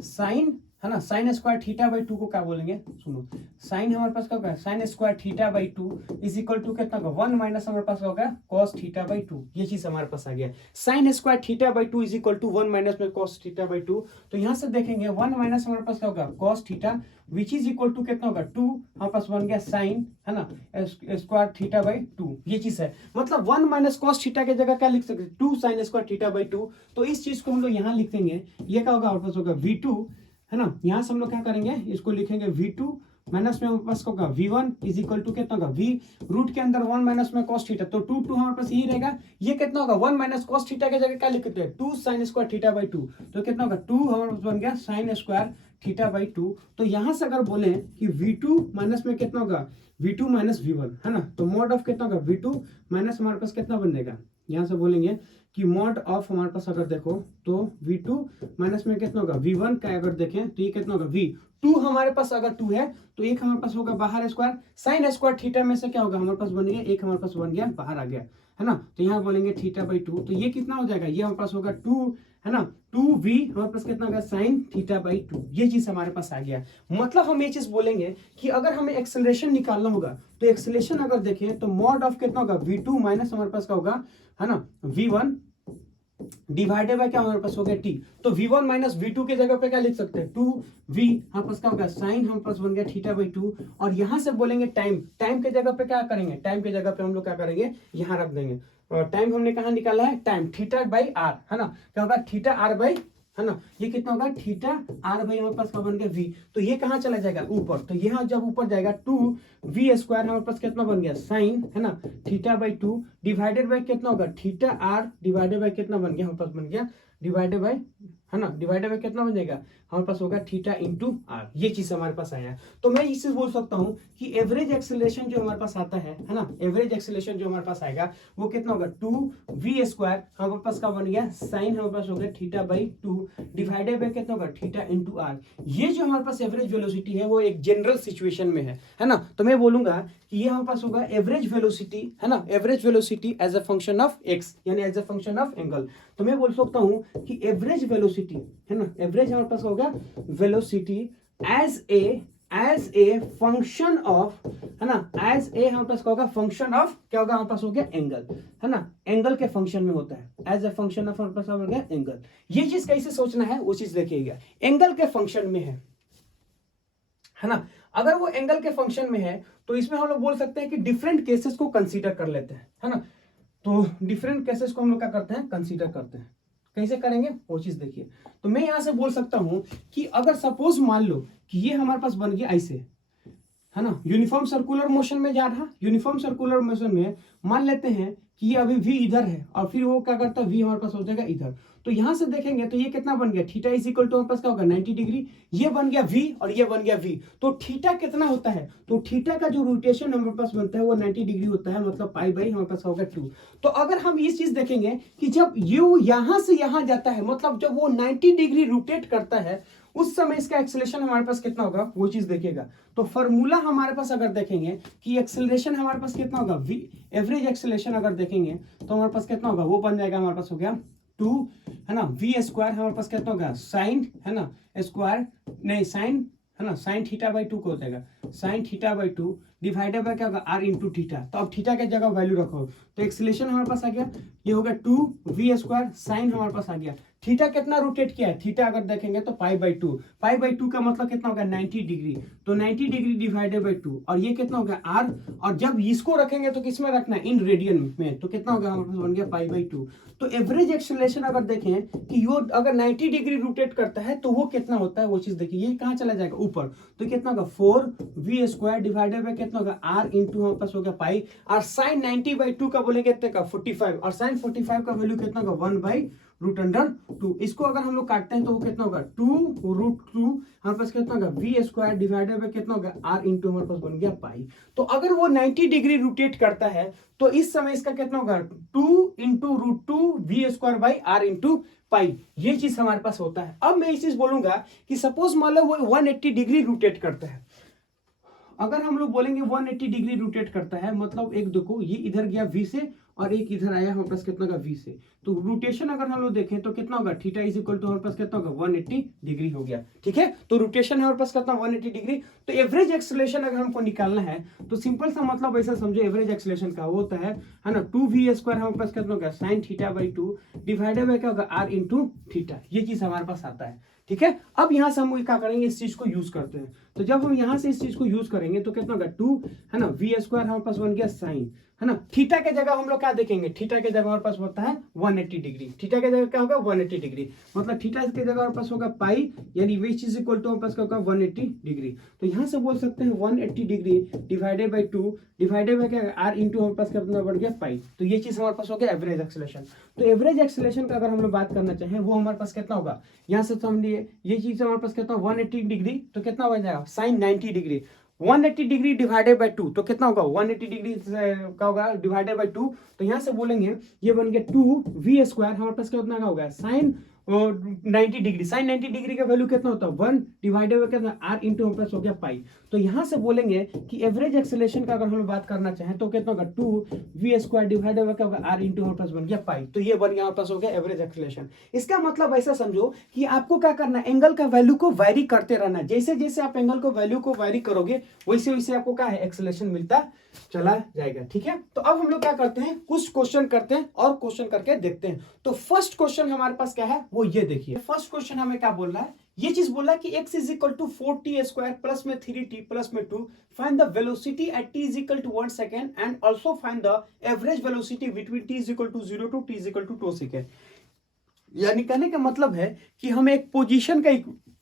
sine, है ना, साइन स्क्वायर थीटा बाई 2 को क्या बोलेंगे, सुनो, साइन हमारे पास क्या होगा sine square theta by 2 is equal to कितना होगा 1 माइनस हमारे पास होगा cos थीटा बाई 2। ये चीज हमारे पास आ गया, sine square theta by 2 is equal to 1 minus में cos थीटा बाई 2। तो यहां से देखेंगे 1 माइनस हमारे पास क्या होगा cos theta which is equal to कितना होगा 2, हमारे पास बन गया साइन, है ना, स्क्वायर थीटा बाई 2। ये चीज है, मतलब 1 माइनस cos थीटा की जगह क्या लिख सकते हैं 2 साइन स्क्वायर थीटा बाई 2। तो इस चीज को हम लोग यहाँ लिख देंगे, ये क्या होगा हमारे पास होगा v2, है ना, यहां से हम लोग क्या करेंगे इसको लिखेंगे v2 माइनस में हमारे पास होगा v1 इज इक्वल टू कितना होगा v, रूट के अंदर 1 माइनस में cos थीटा, तो 2 हमारे पास यही रहेगा। ये कितना होगा 1 माइनस cos थीटा की जगह क्या लिखते हैं 2 साइन स्क्वायर थीटा बाई 2, तो कितना होगा 2 हमारे पास बन गया साइन स्क्वायर थीटा बाई 2। तो यहां से अगर बोले कि v2 माइनस में कितना होगा v2 माइनस v1, है ना, तो मॉड ऑफ कितना होगा v2 माइनस हमारे पास कितना बन जाएगा, यहां से बोलेंगे कि मॉड ऑफ हमारे पास अगर देखो तो v2 माइनस में कितना होगा v1 का अगर देखें तो ये कितना होगा v2 हमारे पास अगर 2 है तो एक हमारे पास होगा बाहर स्क्वायर, साइन स्क्वायर थीटा में से क्या होगा हमारे पास बन गया एक हमारे पास बन गया बाहर आ गया, है ना, तो यहाँ बोलेंगे थीटा बाई 2, तो ये कितना हो जाएगा, ये हमारे पास होगा 2, है ना, 2v हमारे पास कितना होगा साइन थीटा बाई 2। ये चीज हमारे पास आ गया। मतलब हम ये चीज बोलेंगे कि अगर हमें एक्सेलरेशन निकालना होगा तो एक्सेलरेशन अगर देखें तो मॉड ऑफ कितना होगा v2 माइनस हमारे पास क्या होगा, है ना, v1 डिवाइडेड बाय क्या हमारे पास हो गया t। तो v1 माइनस v2 के जगह पे क्या लिख सकते हैं 2v, हमारे पास क्या होगा साइन हमारे पास बन गया थीटा बाई 2, और यहां से बोलेंगे टाइम, टाइम के जगह पे क्या करेंगे, टाइम के जगह पे हम लोग क्या करेंगे यहां रख देंगे, और टाइम हमने कहा निकाला है टाइम थीटा बाई आर, है ना, क्या होगा थीटा आर बाई, है ना, ये कितना होगा थीटा आर भाई हमारे पास का बन गया v, तो ये कहाँ चला जाएगा ऊपर, तो यहाँ जब ऊपर जाएगा 2v² हमारे पास कितना बन गया साइन, है ना, थीटा बाई 2 डिवाइडेड बाई कितना होगा थीटा आर डिवाइडेड बाई कितना बन गया हमारे पास बन गया डिवाइडेड बाई, है ना, डिवाइडेड बाई कितना बन जाएगा हमारे पास होगा थीटा इंटू आर, ये चीज हमारे पास आया। तो मैं इससे बोल सकता हूँ कि एवरेज एक्सेलरेशन जो हमारे पास आता है ना, एवरेज एक्सेलरेशन जो हमारे पास आएगा वो कितना होगा 2v² हमारे पास का बन गया साइन हमारे पास हो गया थीटा बाई 2 डिवाइडेड बाई कितना होगा थीटा इंटू आर। ये जो हमारे पास एवरेज वेलोसिटी है वो एक जनरल सिचुएशन में है ना, तो मैं बोलूंगा कि ये हमारे पास होगा एवरेज वेलोसिटी, है ना, average velocity as a function of x यानी as a function of angle. तो मैं बोल सकता हूँ कि एवरेज वेलोसिटी, है ना, एवरेज हमारे पास होगा velocity as a function of, है ना, एज ए हमारे पास क्या होगा फंक्शन ऑफ, क्या होगा हमारे पास हो गया एंगल, है ना, एंगल के फंक्शन में होता है एज ए फंक्शन ऑफ हमारे पास हो गया एंगल। ये चीज कैसे सोचना है वो चीज देखिएगा, एंगल के फंक्शन में है ना, अगर वो एंगल के फंक्शन में है तो इसमें हम लोग बोल सकते हैं कि डिफरेंट केसेस को कंसीडर कर लेते हैं, है ना, तो डिफरेंट केसेस को हम लोग क्या करते हैं कंसीडर करते हैं, कैसे करेंगे वो चीज देखिए। तो मैं यहां से बोल सकता हूं कि अगर सपोज मान लो कि ये हमारे पास बन गया ऐसे, है ना, यूनिफॉर्म सर्कुलर मोशन में जा रहा, यूनिफॉर्म सर्कुलर मोशन में मान लेते हैं कि ये अभी v इधर है और फिर वो क्या करता है v हमारे पास हो जाएगा इधर, तो यहां से देखेंगे तो ये कितना बन गया थीटा इज इक्वल टू हमारे पास क्या होगा 90 डिग्री, ये बन गया v और ये बन गया v, तो थीटा कितना होता है, तो थीटा का जो रोटेशन हमारे पास बनता है वो 90 डिग्री होता है, मतलब पाई बाई हमारे पास होगा 2। तो अगर हम इस चीज देखेंगे कि जब u यहां से यहां जाता है, मतलब जब वो 90 डिग्री रोटेट करता है उस समय इसका एक्सेलरेशन हमारे पास कितना होगा वो चीज देखिएगा। तो फॉर्मूला हमारे पास अगर देखेंगे कि एक्सेलरेशन हमारे पास कितना होगा v, एवरेज एक्सेलरेशन अगर देखेंगे तो हमारे पास कितना होगा वो बन जाएगा हमारे पास हो गया 2, है ना, v² हमारे पास कितना होगा साइन, है ना, स्क्वायर नहीं साइन, है ना, साइन थीटा बाई 2 को हो जाएगा sine theta by 2 divided by क्या होगा r इंटू थीटा। तो अब थीटा के जगह वैल्यू रखो तो एक्सेलरेशन हमारे पास आ गया ये होगा 2v² साइन हमारे पास आ गया, थीटा कितना रोटेट किया है, थीटा अगर देखेंगे तो पाई बाई 2 का मतलब कितना होगा 90 डिग्री, तो 90 डिग्री डिवाइडेड बाई 2 और ये कितना होगा r, और जब इसको रखेंगे तो किस में रखना है इन रेडियन में, तो कितना होगा हमारे पास बन गया पाई बाई 2। तो एवरेज एक्सेलरेशन अगर देखें कि यो अगर 90 डिग्री रोटेट करता है तो वो कितना होता है वो चीज देखिए, ये कहाँ चला जाएगा ऊपर, तो कितना होगा 4v² डिवाइडेड बाई कितना होगा r इंटू हमारे पास होगा पाई, और साइन 90 बाई 2 का बोलेंगे कितने का 45, और साइन 45 का वैल्यू कितना होगा 1/√2। इसको अगर हम लोग काटते हैं तो वो कितना होगा 2√2 हमारे पास कितना होगा v² डिवाइडेड बाय कितना होगा r इंटू हमारे पास बन गया पाई। तो अगर वो 90 डिग्री रोटेट करता है तो इस समय इसका कितना होगा 2 × √2v² by r into pi, ये चीज हमारे पास होता है। अब मैं इस चीज बोलूंगा कि सपोज मान लो वो 180 डिग्री रोटेट करता है, अगर हम लोग बोलेंगे 180 डिग्री रोटेट करता है मतलब एक देखो ये इधर गया v से और एक इधर आया हमारे पास कितना का v से, तो रोटेशन अगर हम लोग देखें तो कितना होगा थीटा इज इक्वल टू हमारे पास कितना होगा 180 डिग्री हो गया, ठीक है। तो रोटेशन हमारे पास कितना 180 डिग्री। तो एवरेज एक्सेलरेशन अगर हमको निकालना है तो सिंपल सा मतलब ऐसा समझो एवरेज एक्सेलरेशन का वो होता है ना 2v² हमारे पास कितना होगा sine theta by 2 divided by क्या होगा r इंटू थीटा, ये चीज हमारे पास आता है, ठीक है। अब यहां से हम क्या करेंगे इस चीज को यूज करते हैं, तो जब हम यहां से इस चीज को यूज करेंगे तो कितना होगा 2, है ना, v² हमारे पास बन गया साइन, है ना, थीटा के जगह हम लोग क्या देखेंगे, थीटा के जगह हमारे पास होता है 180 डिग्री, थीटा के जगह क्या होगा 180 डिग्री, मतलब थीटा के जगह हमारे पास होगा पाई यानी v इज इक्वल टू हमारे पास क्या होगा 180 डिग्री। तो यहां से बोल सकते हैं 180 degree divided by 2 divided by क्या r इंटू हमारे पास कितना बढ़ गया पाई, तो ये चीज हमारे पास हो गया एवरेज एक्सेलरेशन। तो एवरेज एक्सेलरेशन का अगर हम लोग बात करना चाहें वो हमारे पास कितना होगा, यहाँ से समझिए ये चीज हमारे पास कितना 180 डिग्री तो कितना बन जाएगा sine 90 degree, 180 degree divided by 2 तो कितना होगा 180 डिग्री का होगा डिवाइडेड बाय 2, तो यहां से बोलेंगे ये बन गया 2v² हमारे पास कितना का होगा साइन 90 डिग्री, साइन 90 डिग्री का वैल्यू कितना होता है 1 डिवाइडेड बाय कितना r इंटू हमारे पास हो गया पाई। तो यहां से बोलेंगे कि एवरेज एक्सेलरेशन का अगर हम बात करना चाहें तो कितना होगा 2v² डिवाइडेड बाय क्या होगा r इंटू हमारे पास बन गया पाई, तो ये बन गया हमारे पास हो गया एवरेज एक्सेलरेशन। इसका मतलब ऐसा समझो कि आपको क्या करना है एंगल का वैल्यू को वैरी करते रहना, जैसे जैसे आप एंगल को वैल्यू को वैरी करोगे वैसे वैसे आपको क्या है एक्सेलरेशन मिलता चला जाएगा, ठीक है। तो अब हम लोग क्या करते हैं कुछ क्वेश्चन करते हैं और क्वेश्चन करके देखते हैं। तो फर्स्ट क्वेश्चन हमारे पास क्या है वो ये देखिए, फर्स्ट क्वेश्चन हमें क्या बोल रहा है, ये चीज बोला कि x is equal to 4t² plus में 3t प्लस में 2 find the velocity at t is equal to 1 second and also find the average velocity between t is equal to 0 to t is equal to 2 second. यानी कहने का मतलब है कि हमें एक पोजीशन का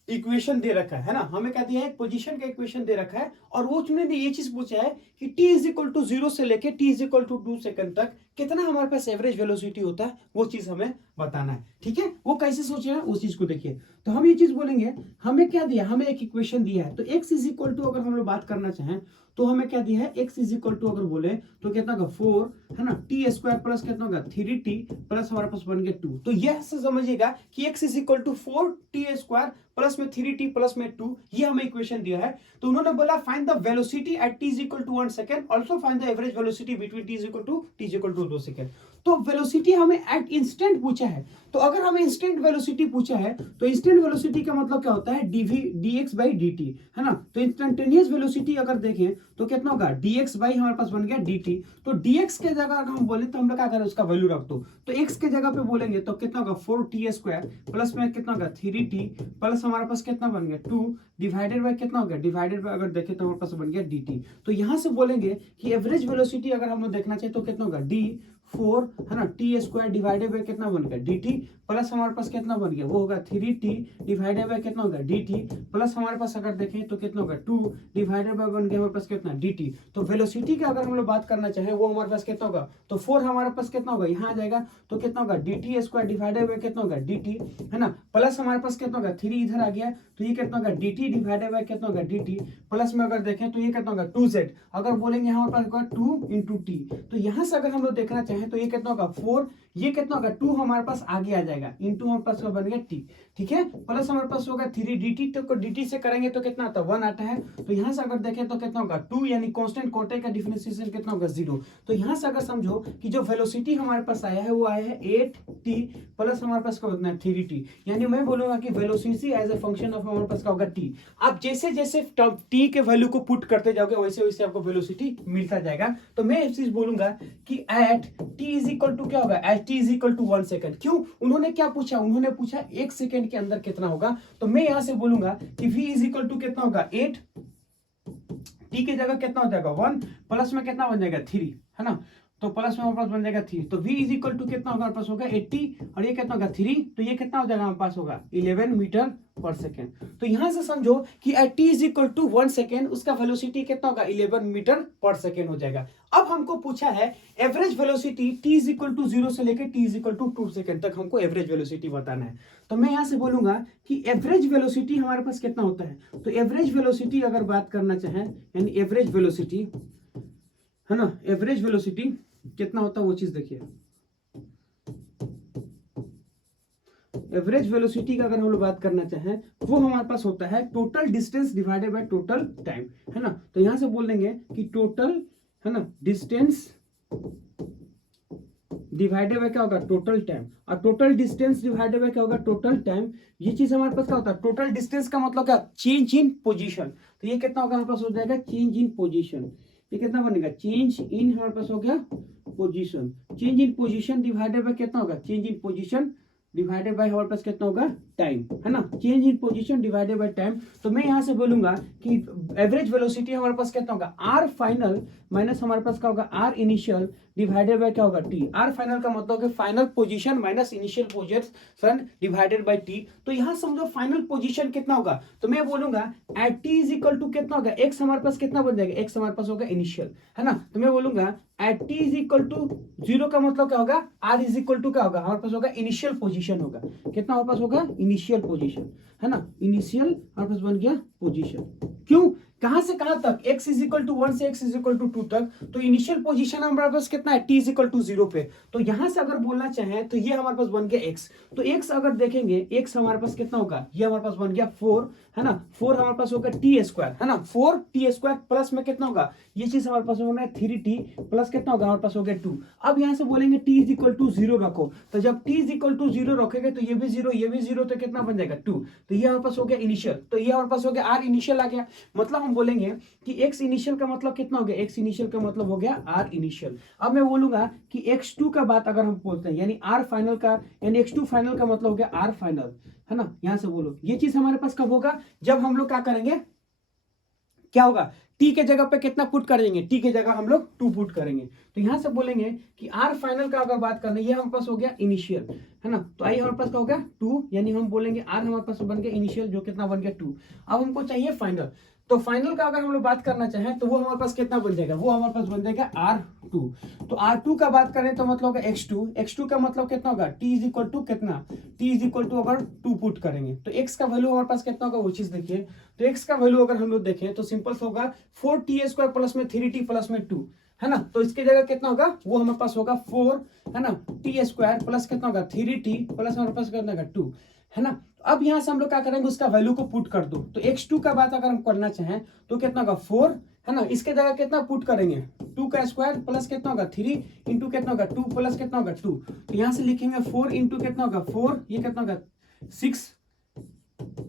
इक्वेशन दे रखा है ना, हमें क्या दिया है, पोजीशन का इक्वेशन दे रखा है, और वो उन्होंने ये चीज पूछा है कि t इज इक्वल टू 0 से लेके t is equal to 2 second तक कितना हमारे पास एवरेज वेलोसिटी होता है, वो चीज हमें बताना है। ठीक है, वो कैसे सोचे हैं उस चीज को देखिए। तो हम ये चीज बोलेंगे, हमें क्या दिया, हमें एक इक्वेशन दिया है, तो x इज इक्वल टू अगर हम लोग बात करना चाहें तो हमें क्या दिया है, x इज इक्वल टू अगर बोले तो कितना होगा 4 है ना, टी स्क्वायर प्लस कितना होगा 3t प्लस हमारे पास बन गया 2। तो यह से समझिएगा कि x is equal to 4t square plus में 3t प्लस में 2, ये हमें इक्वेशन दिया है। तो उन्होंने बोला find the velocity at t is equal to 1 second, also find the average velocity between t is equal to 2 second. तो वेलोसिटी हमें एट इंस्टेंट पूछा है, तो अगर हमें इंस्टेंट वेलोसिटी पूछा है तो इंस्टेंट वेलोसिटी का मतलब क्या होता है, dx बाई dt है ना। तो इंस्टेंटेनियस वेलोसिटी अगर देखें तो कितना होगा, dx बाई हमारे पास बन गया dt। तो dx के जगह अगर हम बोले तो हम लोग क्या करें, उसका वैल्यू रख दो, तो x के जगह पे बोलेंगे तो कितना होगा 4t स्क्वायर प्लस में कितना होगा 3t प्लस हमारे पास कितना बन गया 2 डिवाइडेड बाय कितना हो गया, डिवाइडेड बाय अगर देखें तो हमारे पास बन गया dt। तो यहां से बोलेंगे कि एवरेज वेलोसिटी अगर हम लोग देखना चाहिए तो कितना होगा d4 है ना, टी स्क्वायर डिवाइडेड बाय कितना बन गया dt प्लस हमारे पास कितना बन गया, वो होगा 3t डिवाइडेड बाय कितना होगा dt प्लस हमारे पास अगर देखें तो कितना होगा 2 डिवाइडेड बाय बन गया हमारे पास कितना dt। तो वेलोसिटी का अगर हम लोग बात करना चाहें वो हमारे पास कितना होगा, तो 4 हमारे पास कितना होगा, यहाँ आ जाएगा तो कितना होगा dt स्क्वायर डिवाइडेड बाय कितना होगा dt है ना, प्लस हमारे पास कितना होगा 3 इधर आ गया तो ये कितना होगा dt डिवाइडेड बाय कितना होगा dt प्लस में अगर देखें तो ये कितना होगा 2z, अगर बोलेंगे हमारे पास होगा 2 इंटू टी। तो यहाँ से अगर हम लोग देखना चाहें तो ये कितना होगा 4, ये कितना होगा 2 हमारे पास आगे आ जाएगा इंटू हमारे पास बन गया t। ठीक है, प्लस हमारे पास होगा 3 dt, तो dt से करेंगे तो कितना आता है 1 आता है। तो यहाँ से अगर देखें तो कितना होगा 2, यानी कांस्टेंट कोटे का डिफरेंशिएशन कितना होगा 0। तो यहाँ से अगर समझो कि जो वेलोसिटी हमारे पास आया है वो आया है 8t प्लस हमारे पास का होता है 3t, यानी मैं बोलूंगा कि velocity as a function of हमारे पास का होगा t। आप जैसे जैसे t के वैल्यू को पुट करते जाओगे वैसे वैसे आपको वेलोसिटी मिलता जाएगा। तो मैं इस चीज बोलूंगा कि at t is equal to क्या होगा, at t is equal to 1 second. क्यों, उन्होंने क्या पूछा, उन्होंने पूछा 1 सेकंड के अंदर कितना होगा। तो मैं यहां से बोलूंगा कि v इज इक्वल टू कितना होगा 8, t की जगह कितना हो जाएगा 1 प्लस में कितना बन जाएगा 3 है ना, तो प्लस में हमारे पास बन जाएगा 3। तो v इज इक्वल टू कितना होगा हमारे पास होगा 80 और ये कितना होगा 3, तो ये कितना हो जाएगा हमारे पास होगा 11 मीटर पर सेकेंड। तो यहां से समझो कि at t is equal to 1 second उसका वेलोसिटी कितना होगा 11 मीटर पर सेकेंड हो जाएगा। अब हमको पूछा है average velocity t is equal to 0 से लेकर t is equal to 2 second तक हमको एवरेज वेलोसिटी बताना है। तो मैं यहां से बोलूंगा कि एवरेज वेलोसिटी हमारे पास कितना होता है। तो एवरेज वेलोसिटी अगर बात करना चाहें, यानी एवरेज वेलोसिटी है ना, एवरेज वेलोसिटी कितना होता है वो चीज देखिए। एवरेज वेलोसिटी का अगर हम लोग बात करना चाहें वो हमारे पास होता है total distance divided by total time है ना। तो यहां से बोल देंगे कि टोटल है ना डिस्टेंस डिवाइडेड बाय क्या होगा टोटल टाइम, और टोटल डिस्टेंस डिवाइडेड बाय क्या होगा टोटल टाइम। ये चीज हमारे पास क्या होता है, टोटल डिस्टेंस का मतलब क्या, चेंज इन पोजीशन। तो ये कितना होगा हमारे पास हो जाएगा चेंज इन पोजीशन। ये कितना बनेगा, चेंज इन हमारे पास हो गया position. Change in position divided by कितना होगा, change in position divided by हमारे पास कितना होगा टाइम है ना, change in position divided by time. तो मैं यहां से बोलूंगा कि एवरेज वेलोसिटी हमारे पास कितना होगा आर फाइनल माइनस हमारे पास क्या होगा आर इनिशियल डिवाइडेड बाय क्या होगा टी। आर फाइनल का मतलब है final position minus initial position divided by T. तो यहां समझो फाइनल पोजीशन कितना होगा, तो मैं बोलूंगा at T is equal to कितना होगा, एक्स हमारे पास कितना बन जाएगा, एक्स हमारे पास होगा इनिशियल है ना। तो मैं बोलूंगा at T is equal to 0 का मतलब क्या होगा, आर इज इक्वल टू क्या होगा हमारे पास होगा इनिशियल पोजीशन होगा। कितना हमारे पास होगा इनिशियल पोजीशन है ना, इनिशियल हमारे पास बन गया पोजीशन। क्यों, कहां से कहां तक, x इज इक्वल टू 1 से x इज इक्वल टू 2 तक। तो इनिशियल पोजीशन हमारे पास कितना है, t इज इक्वल टू 0 पे। तो यहां से अगर बोलना चाहें तो ये हमारे पास बन गया x। तो x अगर देखेंगे x हमारे पास कितना होगा, ये हमारे पास बन गया 4 है ना, 4 हमारे पास होगा t स्क्वायर है ना, 4t स्क्वायर प्लस में कितना होगा, ये चीज हमारे पास होना है 3t प्लस कितना होगा हमारे पास हो गया 2। अब यहां से बोलेंगे t इज इक्वल टू 0 रखो, तो जब t इज इक्वल टू 0 रखेंगे तो ये भी 0 ये भी 0, तो कितना बन जाएगा 2। तो ये हमारे पास हो गया इनिशियल, तो ये हमारे पास हो गया r इनिशियल आ गया। मतलब हम बोलेंगे कि x इनिशियल का मतलब कितना हो गया, x इनिशियल का मतलब हो गया r इनिशियल। अब मैं बोलूंगा कि x2 का बात अगर हम बोलते हैं यानी r फाइनल का, यानी x2 फाइनल का मतलब हो गया r फाइनल है ना। यहां से बोलो ये चीज हमारे पास कब होगा, जब हम लोग क्या करेंगे, क्या होगा टी के जगह पे कितना पुट करेंगे, टी के जगह हम लोग 2 पुट करेंगे। तो यहां से बोलेंगे कि आर फाइनल का अगर बात करना, ये हमारे पास हो गया इनिशियल, है ना। तो आई हमारे पास का हो गया 2, यानी हम बोलेंगे आर हमारे पास बन गया इनिशियल, जो कितना बन गया 2। अब हमको चाहिए फाइनल। तो फाइनल का अगर हम लोग बात करना चाहें तो वो हमारे पास कितना बन जाएगा, वो हमारे पास बन जाएगा R2। तो R2 का बात करें तो मतलब होगा x2। x2 का मतलब कितना होगा, t इज इक्वल टू कितना, t इज इक्वल टू अगर 2 पुट करेंगे तो x का वैल्यू हमारे पास कितना होगा, वो चीज देखिए। तो x का वैल्यू अगर हम लोग देखें तो सिंपल होगा 4t² प्लस में 3t प्लस में 2, है ना। तो इसके जगह कितना होगा, वो हमारे पास होगा 4, है ना, t² प्लस कितना होगा 3t प्लस हमारे पास कितना होगा 2, है ना। अब यहां से हम लोग क्या करेंगे, उसका वैल्यू को पुट कर दो। तो x2 का बात अगर हम करना चाहें तो कितना होगा 4, है ना। इसके जगह कितना पुट करेंगे, 2 का स्क्वायर प्लस कितना होगा 3 इंटू कितना होगा 2 प्लस कितना होगा 2। तो यहां से लिखेंगे 4 इंटू कितना होगा 4, ये कितना होगा 6,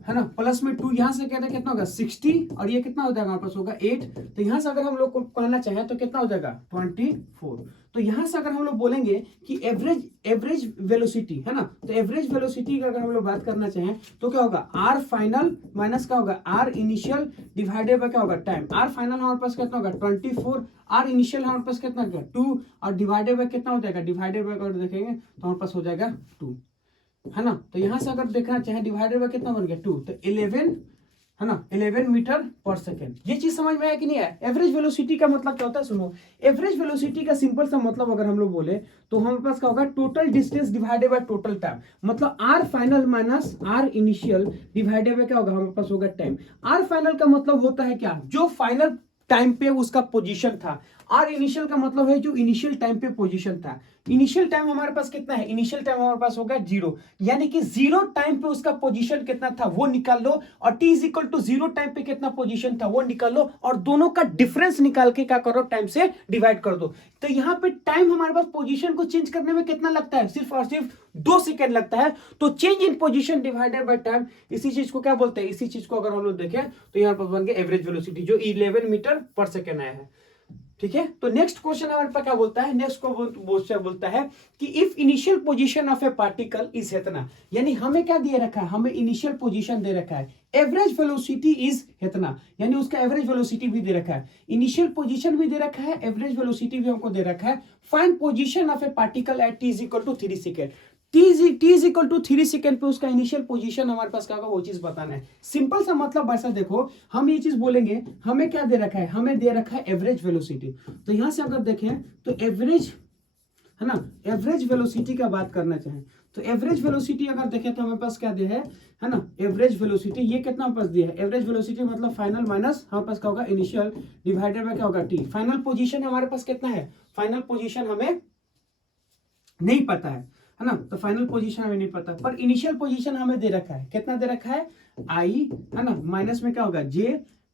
है ना, प्लस में 2, यहां से कहते हैं कितना होगा 60, और ये कितना हो जाएगा हमारे पास होगा 8। तो यहां से अगर हम लोग को कहना चाहें तो कितना हो जाएगा 24। तो यहां से अगर हम लोग बोलेंगे कि एवरेज वेलोसिटी, है ना, तो एवरेज वेलोसिटी की अगर हम लोग बात करना चाहें तो क्या होगा, आर फाइनल माइनस क्या होगा आर इनिशियल डिवाइडेड बाय क्या होगा टाइम। आर फाइनल हमारे पास कितना होगा 24, आर इनिशियल हमारे पास कितना होगा 2, और डिवाइडेड बाय कितना हो जाएगा, डिवाइडेड बाय अगर देखेंगे तो हमारे पास हो जाएगा 2, है ना। तो यहां से अगर देखना चाहे डिवाइडेड बाय कितना बन गया 2, तो 11, है ना, 11 मीटर पर सेकेंड। ये चीज समझ में आया कि नहीं आया। एवरेज वेलोसिटी का मतलब क्या होता है, सुनो। एवरेज वेलोसिटी का सिंपल सा मतलब अगर हम लोग बोले तो हमारे पास क्या होगा, total distance divided by total time. मतलब r final minus r initial divided by क्या होगा, हमारे पास होगा टाइम। आर फाइनल का मतलब होता है क्या, जो फाइनल टाइम पे उसका पोजीशन था। आर इनिशियल का मतलब है जो इनिशियल टाइम पे पोजीशन था। इनिशियल टाइम हमारे पास कितना है, इनिशियल टाइम हमारे पास होगा 0, यानी कि 0 टाइम पे उसका पोजीशन कितना था वो निकाल लो, और t is equal to 0 time पे कितना पोजीशन था वो निकाल लो, और दोनों का डिफरेंस निकाल के क्या करो, टाइम से डिवाइड कर दो। तो यहाँ पे टाइम हमारे पास पोजीशन को चेंज करने में कितना लगता है, सिर्फ और सिर्फ 2 सेकेंड लगता है। तो change in position divided by time, इसी चीज को क्या बोलते हैं, इसी चीज को अगर हम लोग देखें तो यहाँ पर बन गया एवरेज वेलोसिटी, जो 11 मीटर पर सेकेंड आया है। ठीक है, तो नेक्स्ट क्वेश्चन हमारे पास क्या बोलता है, नेक्स्ट क्वेश्चन बोलता है कि if initial position of a particle is इतना, यानी हमें क्या दिए रखा है, हमें इनिशियल पोजीशन दे रखा है, एवरेज वेलोसिटी इज इतना, यानी उसका एवरेज वेलोसिटी भी दे रखा है, इनिशियल पोजीशन भी दे रखा है, एवरेज वेलोसिटी भी हमको दे रखा है। Find position of a particle at t is equal to 3 second. t is equal to 3 second पे उसका इनिशियल पोजीशन हमारे पास क्या होगा, वो चीज बताना है। सिंपल सा मतलब ऐसा देखो, हम ये चीज बोलेंगे, हमें क्या दे रखा है, हमें दे रखा है एवरेज वेलोसिटी। तो यहां से अगर देखें तो एवरेज, है ना, एवरेज वेलोसिटी का बात करना चाहें तो एवरेज वेलोसिटी अगर देखें तो हमारे पास क्या दिया है ना, एवरेज वेलोसिटी ये कितना हमारे पास दिया है, एवरेज वेलोसिटी मतलब फाइनल माइनस हमारे पास क्या होगा इनिशियल डिवाइडेड बाय क्या होगा टी। फाइनल पोजीशन हमारे पास कितना है, फाइनल पोजीशन हमें नहीं पता है ना, तो फाइनल पोजीशन हमें नहीं पता, पर इनिशियल पोजीशन हमें दे रखा है, कितना दे रखा है आई, है ना, माइनस में क्या होगा जे,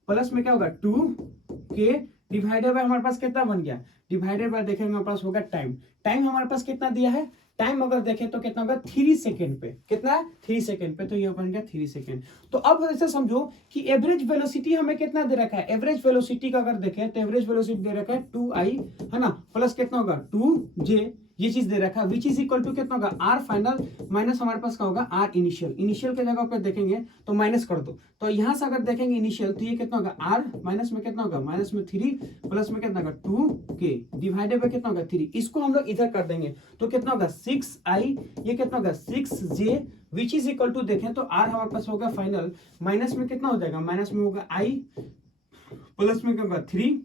प्लस में क्या होगा 2k डिवाइडेड बाय हमारे पास कितना बन गया, डिवाइडेड बाय देखेंगे हमारे पास होगा टाइम। टाइम हमारे पास कितना दिया है, टाइम अगर देखें तो कितना होगा 3 सेकेंड पे, कितना 3 सेकेंड पे, तो ये बन गया 3 सेकेंड। तो अब ऐसे समझो कि एवरेज वेलोसिटी हमें कितना दे रखा है, एवरेज वेलोसिटी का अगर देखें तो एवरेज वेलोसिटी दे रखा है 2i, है ना, प्लस कितना होगा 2j, ये चीज दे रखा है, विच इज इक्वल टू कितना होगा आर फाइनल माइनस हमारे पास क्या होगा आर इनिशियल। इनिशियल के जगह पर देखेंगे तो माइनस कर दो, तो यहां से अगर देखेंगे इनिशियल तो ये कितना होगा आर माइनस में कितना होगा, माइनस में 3 प्लस में कितना होगा 2k डिवाइडेड बाय कितना होगा 3, इसको हम लोग इधर कर देंगे तो कितना होगा 6i, ये कितना होगा 6j, which is equal to देखें तो आर हमारे पास होगा फाइनल माइनस में कितना हो जाएगा, माइनस में होगा i प्लस में क्या होगा 3,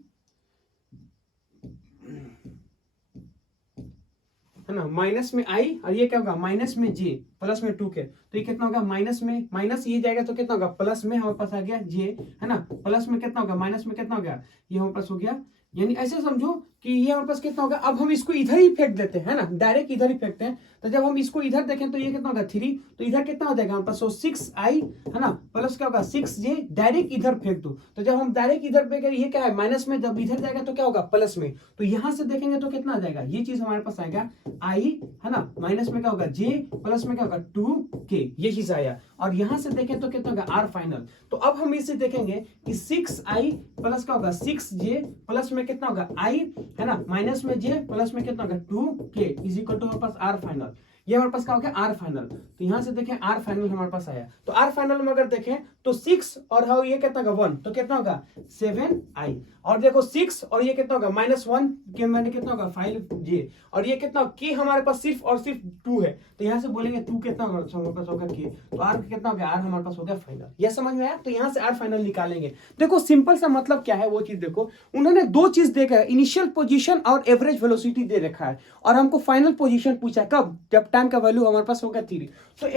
है ना, माइनस में आई, और ये क्या होगा माइनस में जे, प्लस में 2k, तो ये कितना होगा माइनस में माइनस ये जाएगा तो कितना होगा प्लस में हमारे पास आ गया जे, है ना, प्लस में कितना होगा माइनस में कितना हो गया, ये हमारे पास हो गया, यानी ऐसे समझो कि ये हमारे पास कितना होगा। अब हम इसको इधर ही फेंक देते हैं, है ना, डायरेक्ट इधर ही फेंकते हैं, तो जब हम इसको इधर देखें तो ये कितना होगा 3, तो इधर कितना हो जाएगा हमारे पास 6i, है ना, प्लस क्या होगा 6j, डायरेक्ट इधर फेंक दो, तो जब हम डायरेक्ट इधर फेंक, ये क्या है माइनस में, जब इधर जाएगा तो क्या होगा प्लस में, तो यहां से देखेंगे तो कितना आ जाएगा, ये चीज हमारे पास आएगा i, है ना, माइनस में क्या होगा j, प्लस में क्या होगा 2k, ये चीज आया, और यहां से देखें तो कितना होगा आर फाइनल। तो अब हम इसे देखेंगे कि 6i प्लस क्या होगा 6j, प्लस में कितना होगा i, है ना, माइनस में j, प्लस में कितना होगा 2k इज इक्वल टू हमारे पास आर फाइनल। ये हमारे पास क्या हो गया आर फाइनल। तो यहाँ से देखें आर फाइनल हमारे पास आया। तो आर फाइनल में अगर देखें तो 6 और हाउ ये कितना होगा 1, तो कितना होगा 7i। और देखो 6 और ये कितना होगा -1 के मैंने कितना होगा 5j। और ये कितना के हमारे पास सिर्फ और सिर्फ 2 है, तो यहाँ से बोलेंगे 2 कितना होगा, तो हमारे पास होगा के। तो आर कितना हो गया, आर हमारे पास हो गया फाइनल। यह समझ में आया। तो यहाँ से आर फाइनल निकालेंगे। देखो सिंपल सा मतलब क्या है वो चीज देखो, उन्होंने दो चीज देखा है, इनिशियल पोजीशन और एवरेज वेलोसिटी दे रखा है, और हमको फाइनल पोजीशन पूछा कब, जब टाइम का वैल्यू हमारे पास होगा 3। तो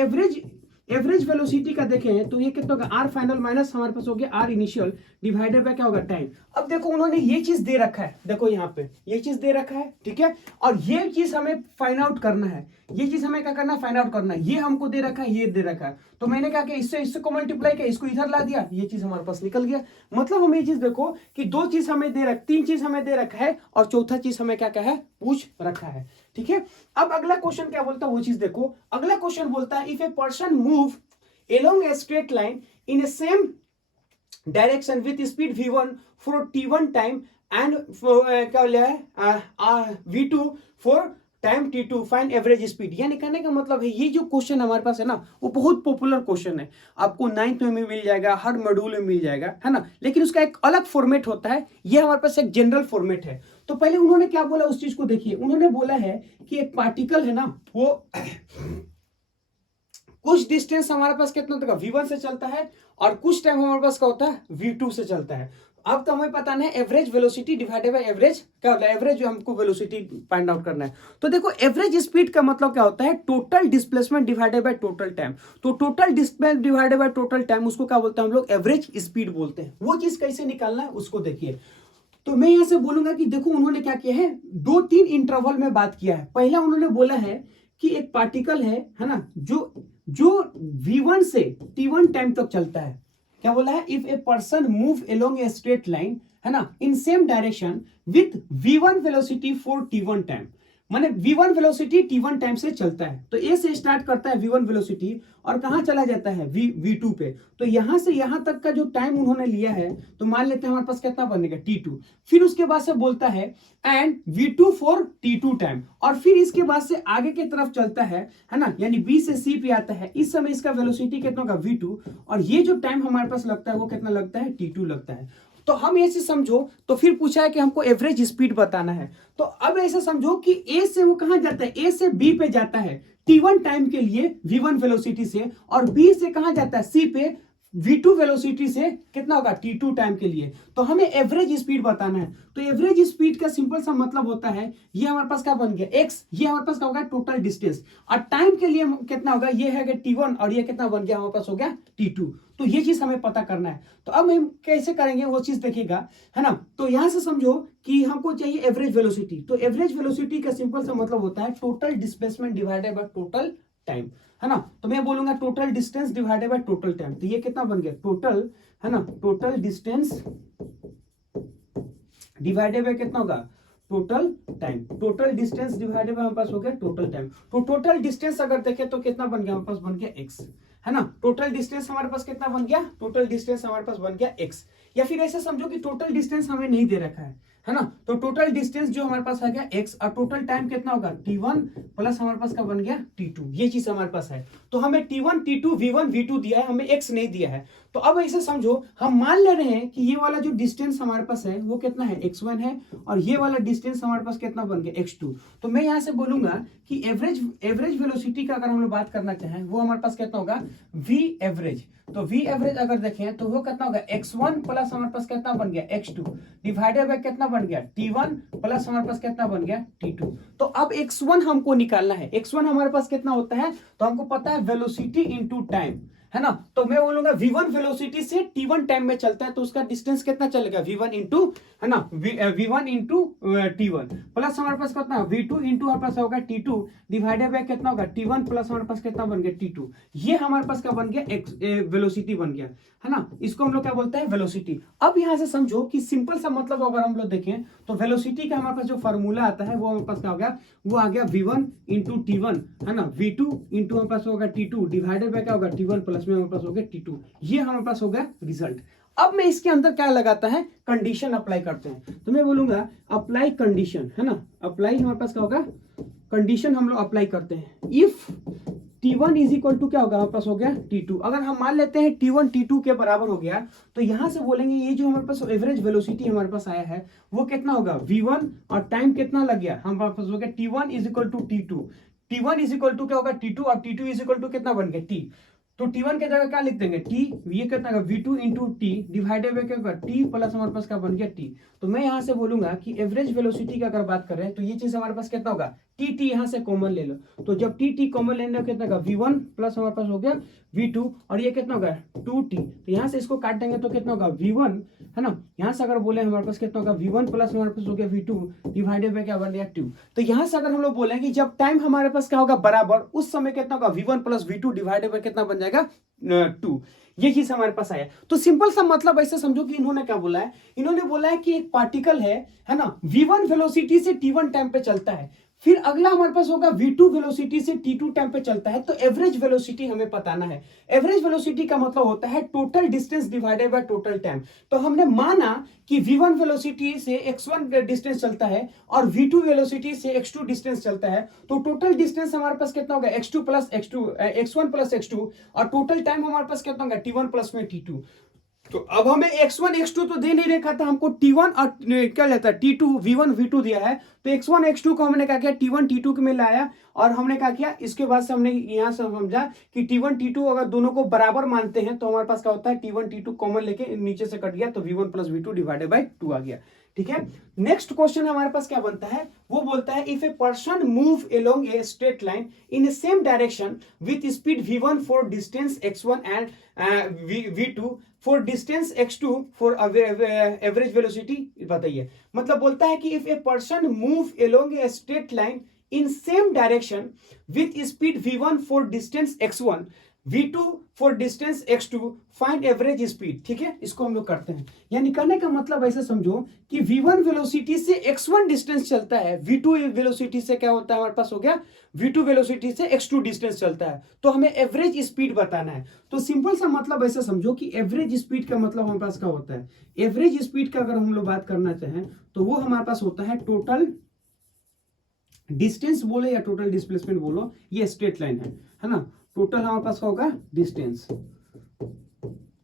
एवरेज वेलोसिटी का देखें तो ये कितना होगा आर फाइनल माइनस हमारे पास हो गया आर इनिशियल डिवाइडेड बाय क्या होगा टाइम। अब देखो उन्होंने ये चीज दे रखा है, देखो यहाँ पे ये चीज दे रखा है, ठीक है। और ये चीज हमें फाइंड आउट करना है, ये चीज हमें क्या करना है, फाइंड आउट करना है। ये हमको दे रखा है, ये दे रखा है। तो मैंने क्या किया, इससे को मल्टीप्लाई किया, इसको इधर ला दिया, ये चीज हमारे पास निकल गया। मतलब हमें ये चीज देखो कि दो चीज हमें दे रख, तीन चीज हमें दे रखा है, और चौथा चीज हमें क्या क्या है पूछ रखा है, ठीक है। अब अगला क्वेश्चन क्या बोलता है वो चीज देखो। अगला क्वेश्चन बोलता है if a person move along a straight line in a same direction with speed v1 for t1 time and क्या बोला है v2 for time t2 find average speed. यानी कहने का मतलब है ये जो क्वेश्चन हमारे पास है ना वो बहुत पॉपुलर क्वेश्चन है, आपको 9th में मिल जाएगा, हर मॉड्यूल में मिल जाएगा, है ना। लेकिन उसका एक अलग फॉर्मेट होता है, ये हमारे पास एक जनरल फॉर्मेट है। तो पहले उन्होंने क्या बोला उस चीज को देखिए। उन्होंने बोला है कि एक पार्टिकल है ना वो कुछ डिस्टेंस हमारे पास कितना होता है v1 से चलता है, और कुछ टाइम हमारे पास क्या होता है v2 से चलता है। अब तो हमें पता नहीं average velocity divided by average क्या होता है, एवरेज जो हमको वेलोसिटी फाइंड आउट करना है। तो देखो एवरेज स्पीड का मतलब क्या होता है, total displacement divided by total time. तो total displacement divided by total time उसको क्या बोलते हैं हम लोग, एवरेज स्पीड बोलते हैं। वो चीज कैसे निकालना है उसको देखिए। तो मैं यहां से बोलूंगा कि देखो उन्होंने क्या किया है, 2-3 इंटरवल में बात किया है। पहला उन्होंने बोला है कि एक पार्टिकल है ना, जो v1 से t1 टाइम तक चलता है। क्या बोला है, if a person move along a straight line, है ना, in same direction with v1 velocity for t1 time, माने v1 वेलोसिटी t1 टाइम से चलता है। तो ए से स्टार्ट करता है v1 वेलोसिटी और कहां चला जाता है v2 पे। तो यहां से यहां तक का जो टाइम उन्होंने लिया है, तो मान लेते हैं हमारे पास कितना बनेगा t2। फिर उसके बाद से बोलता है and v2 for t2 time, और फिर इसके बाद से आगे की तरफ चलता है ना, यानी b से c पे आता है। इस समय इसका वेलोसिटी कितना होगा v2, और ये जो टाइम हमारे पास लगता है वो कितना लगता है t2 लगता है। तो हम ऐसे समझो, तो फिर पूछा है कि हमको एवरेज स्पीड बताना है। तो अब ऐसे समझो कि ए से वो कहां जाता है, ए से बी पे जाता है t1 टाइम के लिए v1 वेलोसिटी से, और बी से कहां जाता है सी पे v2 वेलोसिटी से कितना होगा t2 टाइम के लिए। तो हमें एवरेज स्पीड बताना है। तो एवरेज स्पीड का सिंपल सा मतलब होता है, ये हमारे पास क्या बन गया x, ये हमारे पास क्या होगा टोटल डिस्टेंस, और टाइम के लिए कितना होगा, ये है t1, और ये कितना बन गया हमारे पास हो गया t2। तो ये चीज हमें पता करना है। तो अब हम कैसे करेंगे वो चीज देखिएगा, है ना। तो यहां से समझो कि हमको चाहिए एवरेज वेलोसिटी। तो एवरेज वेलोसिटी का सिंपल सा मतलब होता है total displacement divided by total time, है ना। तो मैं बोलूंगा total distance divided by total time. तो ये कितना बन गया टोटल, है ना, टोटल डिस्टेंस डिवाइडेड बाय कितना होगा total time. Total distance divided bye हमारे पास हो गया टोटल टाइम। तो टोटल डिस्टेंस अगर देखें तो कितना बन गया हमारे पास, बन गया x, है ना। टोटल डिस्टेंस हमारे पास कितना बन गया, टोटल डिस्टेंस हमारे पास बन गया x। या फिर ऐसे समझो कि टोटल डिस्टेंस हमें नहीं दे रखा है ना। तो टोटल डिस्टेंस जो हमारे पास आ गया x, और टोटल टाइम कितना होगा t1 प्लस हमारे पास का बन गया t2। ये चीज हमारे पास है। तो हमें t1 t2 v1 v2 दिया है, हमें x नहीं दिया है। तो अब ऐसे समझो हम मान ले रहे हैं कि ये वाला जो डिस्टेंस हमारे पास है वो कितना है x1 है, और ये वाला डिस्टेंस हमारे पास कितना बन गया x2। तो मैं यहां से बोलूंगा कि एवरेज वेलोसिटी का अगर हम लोग बात करना चाहें वो हमारे पास कितना होगा v एवरेज। तो v एवरेज अगर देखें तो वो कितना होगा x1 प्लस हमारे पास कितना बन गया x2 डिवाइडेड बाय कितना बन गया t1 प्लस हमारे पास कितना बन गया t2। तो अब x1 हमको निकालना है। x1 हमारे पास कितना होता है, तो हमको पता है वेलोसिटी इनटू टाइम, है ना। तो मैं बोलूंगा v1 वेलोसिटी से t1 टाइम में चलता है, तो उसका डिस्टेंस कितना चलेगा v1 इंटू, है ना, v1 इंटू t1 प्लस हमारे पास कितना v2 इंटू हमारे पास होगा t2 डिवाइडेड बाय कितना होगा t1 प्लस हमारे पास कितना बन गया t2। ये हमारे पास क्या बन गया वेलोसिटी बन गया, है ना। इसको हम लोग क्या बोलते हैं वेलोसिटी। अब यहां से समझो कि सिंपल सा मतलब अगर हम लोग देखें तो वेलोसिटी का हमारे पास जो फार्मूला आता है वो हमारे पास क्या हो गया, वो आ गया v1 इंटू t1, है ना, v2 इंटू हमारे पास होगा t2 डिवाइडेड बाय क्या होगा t1 प्लस में हमारे पास हो गया t2। ये हमारे पास हो गया रिजल्ट। अब मैं इसके अंदर क्या लगाता है, कंडीशन अप्लाई करते हैं। तो मैं बोलूंगा अप्लाई कंडीशन, है ना। अप्लाई हमारे पास क्या होगा कंडीशन हम लोग अप्लाई करते हैं। If T1 is equal to क्या होगा, हमारे पास हो गया T2। अगर हम मान लेते हैं T1 T2 के बराबर हो गया, तो यहां से बोलेंगे ये जो हमारे पास एवरेज वेलोसिटी हमारे पास आया है वो कितना होगा V1, और टाइम कितना लग गया हमारे पास हो गया T1 is equal to T2। T1 is equal to क्या होगा T2, और T2 इज इक्वल टू कितना बन गया T। तो T1 के जगह क्या लिख देंगे T, ये कितना होगा V2 into T divided by क्या होगा T प्लस हमारे पास क्या बन गया T। तो मैं यहां से बोलूंगा कि एवरेज वेलोसिटी की अगर बात करें तो ये चीज हमारे पास कितना होगा टी यहां से कॉमन ले लो, तो जब टी कॉमन लेने कितना होगा V1 प्लस हमारे पास हो गया V2, और ये कितना होगा 2T। तो यहां से इसको काट देंगे तो कितना होगा V1, है ना। यहां से अगर बोले हमारे पास कितना होगा V1 प्लस हमारे पास हो गया V2 डिवाइडेड बाय क्या बन गया 2। तो यहां से अगर हम लोग बोले कि जब टाइम हमारे पास क्या होगा बराबर, उस समय कितना होगा V1 plus V2 divided by कितना बन जाएगा 2। ये चीज हमारे पास आया। तो सिंपल सा मतलब ऐसे समझो कि इन्होंने क्या बोला है, इन्होंने बोला है कि एक पार्टिकल है ना, V1 वेलोसिटी से T1 टाइम पे चलता है, फिर अगला हमारे पास होगा V2 वेलोसिटी से T2 टाइम पे चलता है। तो एवरेज वेलोसिटी हमें बताना है। एवरेज वेलोसिटी का मतलब होता है total distance divided by total time. तो हमने माना कि V1 वेलोसिटी से x1 डिस्टेंस चलता है और V2 वेलोसिटी से x2 डिस्टेंस चलता है, तो टोटल डिस्टेंस हमारे पास कितना होगा x2 plus x2 x1 plus x2, और टोटल टाइम हमारे पास कितना होगा T1 प्लस में T2। तो अब हमें x1 x2 तो दे नहीं रखा था, हमको T1 और क्या लेता है T2 V1 V2 दिया है। तो x1 x2 को हमने क्या किया T1 T2 में लाया, और हमने क्या किया इसके बाद से हमने यहां से समझा कि T1 T2 अगर दोनों को बराबर मानते हैं तो हमारे पास क्या होता है T1 T2 कॉमन लेके नीचे से कट गया तो V1 plus V2 divided by 2 आ गया। ठीक है, नेक्स्ट क्वेश्चन हमारे पास क्या बनता है, वो बोलता है if a person move along a straight line in A same direction with speed V1 for distance x1 and V2 for distance x2 for average velocity बताइए। मतलब बोलता है कि if a person move along a straight line in same direction with speed V1 for distance x1 V2 for distance x2 find average speed. ठीक है, इसको हम लोग करते हैं। यानी कहने का मतलब ऐसे समझो कि V1 वेलोसिटी से x1 डिस्टेंस चलता है, V2 वेलोसिटी से क्या होता है हमारे पास हो गया V2 वेलोसिटी से x2 डिस्टेंस चलता है, तो हमें एवरेज स्पीड बताना है। तो सिंपल सा मतलब ऐसे समझो कि एवरेज स्पीड का मतलब हमारे पास क्या होता है, एवरेज स्पीड का अगर हम लोग बात करना चाहें तो वो हमारे पास होता है टोटल डिस्टेंस बोलो या टोटल डिस्प्लेसमेंट बोलो, ये स्ट्रेट लाइन है ना। टोटल हमारे पास होगा डिस्टेंस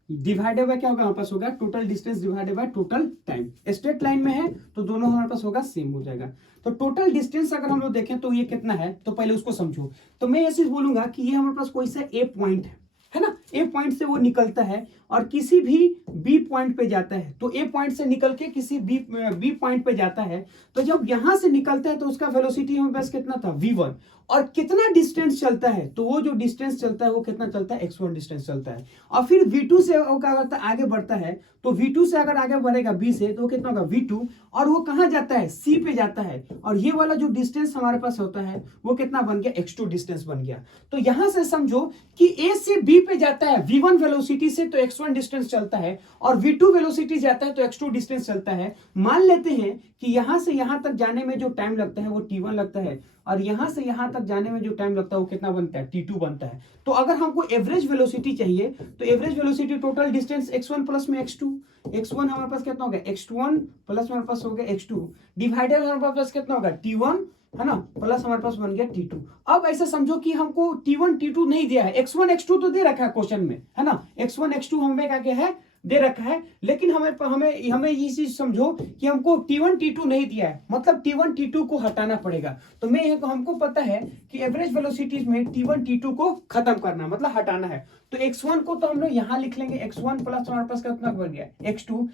डिवाइडेड बाय क्या होगा हमारे पास होगा total distance divided by total time. Straight line में है तो दोनों हमारे पास होगा सेम हो जाएगा। तो टोटल डिस्टेंस अगर हम लोग देखें तो ये कितना है, तो पहले उसको समझो। तो मैं ऐसे बोलूंगा कि ये हमारे पास कोई सा ए पॉइंट है ना, ए पॉइंट से वो निकलता है और किसी भी बी पॉइंट पे जाता है। तो ए पॉइंट से निकल के किसी बी पॉइंट पे जाता है, तो जब यहां से निकलता है तो उसका वेलोसिटी हमारे पास कितना था V1, और कितना डिस्टेंस चलता है, तो वो जो डिस्टेंस चलता है वो कितना चलता है x1 डिस्टेंस चलता है। और फिर V2 से वो क्या करता है आगे बढ़ता है, तो V2 से अगर आगे बढ़ेगा B से तो कितना होगा V2, और वो कहां जाता है C पे जाता है, और ये वाला जो डिस्टेंस हमारे पास होता है वो कितना बन गया x2 डिस्टेंस बन गया। तो यहां से समझो कि A से B पे जाता है V1 वेलोसिटी से तो x1 डिस्टेंस चलता है, और V2 वेलोसिटी जाता है तो x2 डिस्टेंस चलता है। मान लेते हैं कि यहां से यहां तक जाने में जो टाइम लगता है वो T1 लगता है, और यहां से यहां तक जाने में जो टाइम लगता है वो कितना बनता है T2 बनता है। तो अगर हमको एवरेज वेलोसिटी चाहिए तो average velocity total distance x1 plus में x2, x1 हमारे पास कितना होगा x1 प्लस हमारे पास हो गया x2 डिवाइडेड हमारे पास कितना होगा T1 है ना, प्लस हमारे पास बन गया T2। अब ऐसा समझो कि हमको T1 T2 नहीं दिया है, x1 x2 तो दे रखा है क्वेश्चन में, है ना। x1 x2 हमें क्या है दे रखा है, लेकिन हमें ये चीज समझो कि हमको T1 T2 नहीं दिया है, मतलब T1 T2 को हटाना पड़ेगा। तो हमको पता है कि एवरेज वेलोसिटीज में T1 T2 को खत्म करना मतलब हटाना है। तो x1 को तो हम लोग यहां लिख लेंगे, x1 प्लस हमारे पास कितना बन गया x2,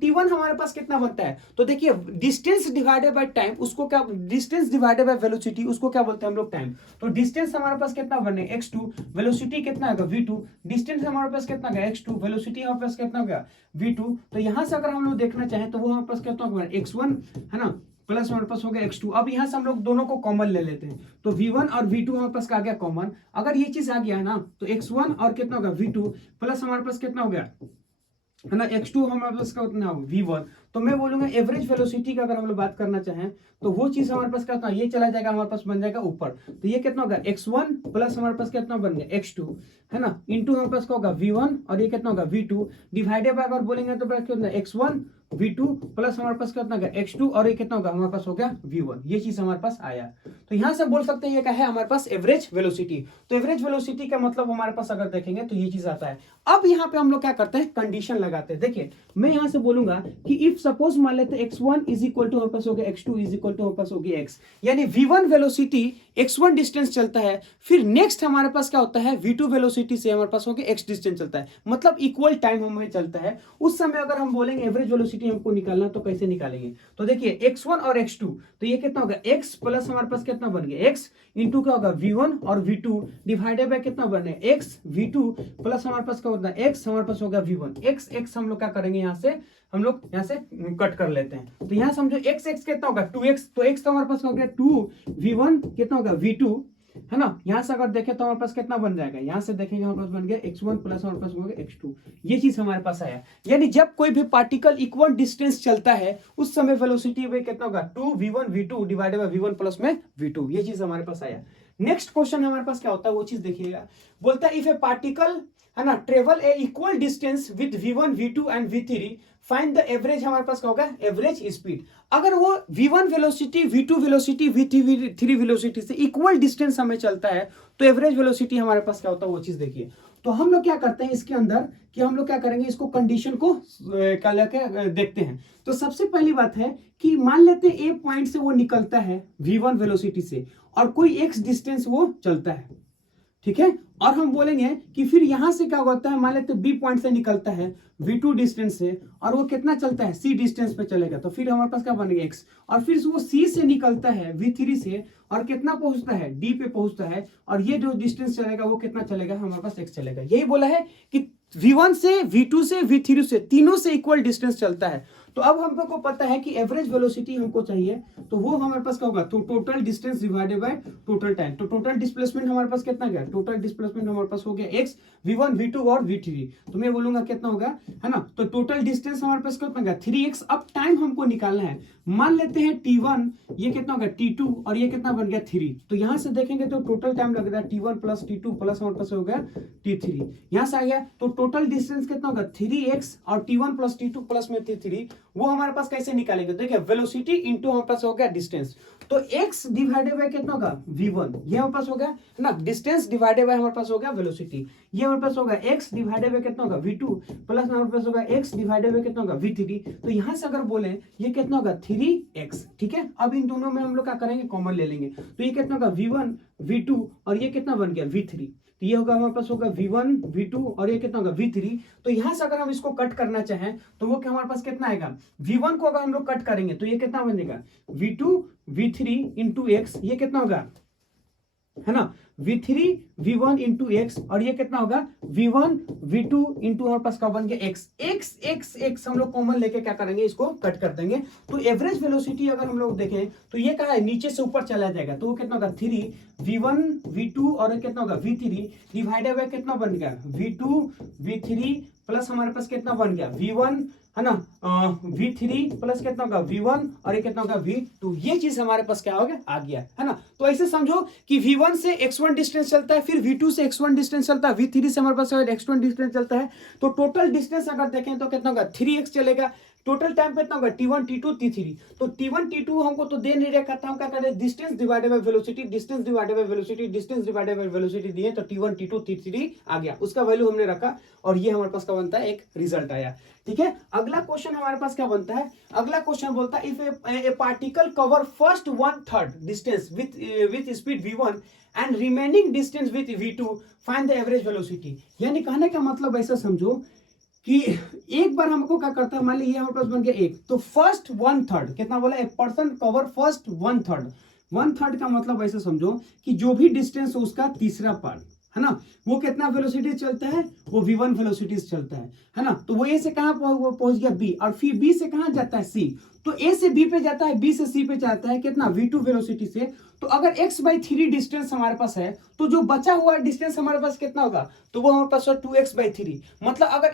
T1 हमारे पास कितना बनता है, तो देखिए डिस्टेंस डिवाइडेड बाय टाइम, उसको क्या डिस्टेंस डिवाइडेड बाय वेलोसिटी उसको क्या बोलते हैं हम लोग टाइम। तो डिस्टेंस हमारे पास कितना बने x2, वेलोसिटी कितना है V2, डिस्टेंस हमारे पास कितना गया x2, वेलोसिटी हमारे पास कितना गया V2। तो यहां से अगर हम लोग देखना चाहें तो वो हमारे पास कितना होगा x1 है ना, प्लस हमारे पास हो गया x2। अब यहां से हम लोग दोनों को कॉमन ले लेते हैं, तो V1 और V2 हमारे पास आ गया कॉमन। अगर ये चीज आ गया ना तो x1 और कितना होगा V2 प्लस हमारे पास कितना हो गया है ना x2 हमारे पास का उतना होगा V1। तो मैं बोलूंगा एवरेज वेलोसिटी का अगर हम लोग बात करना चाहें तो वो चीज हमारे पास क्या होता है, ये चला जाएगा हमारे पास बन जाएगा ऊपर। तो ये कितना होगा x1 प्लस हमारे पास कितना बन गया x2 है ना, इंटू हमारे पास क्या होगा V1, और ये कितना होगा V2 डिवाइडेड बाय अगर बोलेंगे तो क्या होगा x1 v2 प्लस हमारे पास कितना होगा x2 और ये कितना होगा हमारे पास हो गया v1। ये चीज हमारे पास आया। तो यहां से बोल सकते हैं ये क्या है हमारे पास एवरेज वेलोसिटी। तो एवरेज वेलोसिटी का मतलब हमारे पास अगर देखेंगे तो ये चीज आता है। अब यहाँ पे हम लोग क्या करते हैं कंडीशन लगाते हैं। देखिए मैं यहां से बोलूंगा कि इफ सपोज मान लेते हैं x1 इज इक्वल टू हमारे पास हो गया x2 इज इक्वल टू हमारे पास होगी x, यानी v1 वेलोसिटी x1 डिस्टेंस चलता है, फिर नेक्स्ट हमारे पास क्या होता है v2 वेलोसिटी से हमारे पास हो गया x डिस्टेंस चलता है, मतलब इक्वल टाइम हमें चलता है। उस समय अगर हम बोलेंगे एवरेज वेलोसिटी हमको निकालना तो कैसे निकालेंगे। तो देखिए x1 और x2 तो ये कितना होगा x प्लस हमारे पास कितना बन गया x इंटू क्या होगा v1 और v2 डिवाइडेड बाय कितना बन गया x v2 प्लस हमारे पास क्या होता है x हमारे पास होगा v1। x x हम लोग क्या करेंगे यहाँ से हम लोग यहाँ से कट कर लेते हैं। तो यहाँ समझो x x कितना होगा 2x, तो x तो हमारे पास हो गया 2v1 कितना होगा v2 है ना। यहां से अगर देखें तो हमारे पास कितना बन जाएगा, यहां से देखेंगे हमारे पास बन गया x1 प्लस हमारे पास हो गया x2। ये चीज हमारे पास आया, यानी जब कोई भी पार्टिकल इक्वल डिस्टेंस चलता है उस समय वेलोसिटी में कितना होगा 2v1 v2 divided by v1 plus में v2। ये चीज हमारे पास आया। नेक्स्ट क्वेश्चन हमारे पास क्या होता है वो चीज देखिएगा। बोलता है इफ ए पार्टिकल है ना travel A equal distance with v1 v2 and v3 find the average, हमारे पास क्या होगा एवरेज स्पीड। अगर वो v1 velocity v2 velocity v3 velocity से इक्वल डिस्टेंस हमें चलता है तो एवरेज वेलोसिटी हमारे पास क्या होता है वो चीज देखिए। तो हम लोग क्या करते हैं इसके अंदर कि हम लोग क्या करेंगे इसको कंडीशन को क्या लेके देखते हैं। तो सबसे पहली बात है कि मान लेते हैं ए पॉइंट से वो निकलता है v1 वेलोसिटी से और कोई x डिस्टेंस वो चलता है, ठीक है। और हम बोलेंगे कि फिर यहां से क्या होता है मान लेते बी पॉइंट से निकलता है v2 डिस्टेंस से और वो कितना चलता है c डिस्टेंस पे चलेगा, तो फिर हमारे पास क्या बनेगा x। और फिर वो c से निकलता है v3 से और कितना पहुंचता है d पे पहुंचता है और ये जो डिस्टेंस चलेगा वो कितना चलेगा हमारे पास x चलेगा। यही बोला है कि v1 से v2 से v3 से तीनों से इक्वल डिस्टेंस चलता है। तो अब हम लोग को पता है कि एवरेज वेलोसिटी हमको चाहिए, तो वो हमारे पास क्या होगा तो total distance divided by total time. तो टोटल डिस्प्लेसमेंट हमारे पास कितना गया, टोटल डिस्प्लेसमेंट हमारे पास हो गया x v1 v2 और v3। तो मैं बोलूंगा कितना होगा है ना। तो टोटल डिस्टेंस हमारे पास कितना गया 3x। अब टाइम हमको निकालना है, मान लेते हैं t1 ये कितना होगा t2 और ये कितना बन गया 3। तो यहां से देखेंगे तो टोटल टाइम लग रहा है t1 प्लस t2 प्लस हमारे पास हो गया t3। यहां से आ गया तो टोटल डिस्टेंस कितना होगा 3x और t1 प्लस t2 प्लस में t3 वो हमारे पास कैसे निकालेंगे। देखिए वेलोसिटी इंटू हमारे पास हो गया डिस्टेंस, तो x डिवाइडेड बाय कितना होगा v1 ये हमारे पास हो गया ना, डिस्टेंस डिवाइडेड बाय हमारे पास हो गया वेलोसिटी। ये हमारे पास होगा x डिवाइडेड बाय कितना होगा v2 प्लस हमारे पास होगा x डिवाइडेड बाय कितना होगा v3। तो यहां से अगर बोले ये कितना होगा 3x, ठीक है। अब इन दोनों में हम लोग क्या करेंगे कॉमन ले लेंगे, तो ये कितना होगा v1 v2 और ये कितना बन गया v3। तो ये होगा हमारे पास होगा v1 v2 और ये कितना होगा v3। तो यहां से अगर हम इसको कट करना चाहें तो वो क्या हमारे पास कितना आएगा v1 को अगर हम लोग कट करेंगे तो ये कितना बनेगा v2 v3 इंटू x, ये कितना होगा है ना v3 v1 इंटू x और ये कितना होगा v1 v2 इंटू हमारे पास क्या बन गया x x x x हम लोग कॉमन लेके क्या करेंगे इसको कट कर देंगे। तो एवरेज वेलोसिटी अगर हम लोग देखें तो ये कहा है नीचे से ऊपर चला जाएगा, तो वो कितना होगा 3 v1 v2 और कितना होगा v3 डिवाइडेड बाय कितना बन गया v2 v3 प्लस हमारे पास कितना बन गया v1 है ना v3 प्लस कितना होगा v1 और ये कितना होगा v2। ये चीज हमारे पास क्या हो गया आ गया है ना। तो ऐसे समझो कि v1 से x1 डिस्टेंस चलता है, फिर v2 से x1 डिस्टेंस चलता है, v3 से हमारे पास x1 डिस्टेंस चलता है। तो टोटल डिस्टेंस अगर देखें तो कितना होगा 3x चलेगा। टोटल टाइम पे कितना होगा t1 t2 t3। तो t1 t2 हमको तो दे नहीं रखा था, हम क्या कर रहे हैं distance divided by velocity, distance divided by velocity, distance divided by velocity दिए तो t1 t2 t3 आ गया, उसका वैल्यू हमने रखा और ये हमारे पास क्या बनता है एक रिजल्ट आया, ठीक है। अगला क्वेश्चन हमारे पास क्या बनता है, अगला क्वेश्चन बोलता है if a particle cover first 1/3 distance with speed v1 and remaining distance with v2 find the average velocity. यानी कहने का मतलब ऐसा समझो कि एक बार हमको क्या करता है, मान लीजिए हमारे पास बन गया एक, तो फर्स्ट 1/3 कितना बोला, ए पर्सन कवर फर्स्ट 1/3। 1/3 का मतलब ऐसे समझो कि जो भी डिस्टेंस हो उसका तीसरा पार्ट है ना, वो कितना वेलोसिटी चलता है, वो v1 वेलोसिटी चलता है ना। तो वो ए से कहां पहुंच गया b और फिर b से कहां जाता है c। तो a से b पे जाता है, b से c पे जाता है कितना v2 वेलोसिटी से। तो अगर x/3 डिस्टेंस हमारे पास है तो जो बचा हुआ डिस्टेंस हमारे पास कितना होगा, तो वो हमारे पास 2x/3। मतलब अगर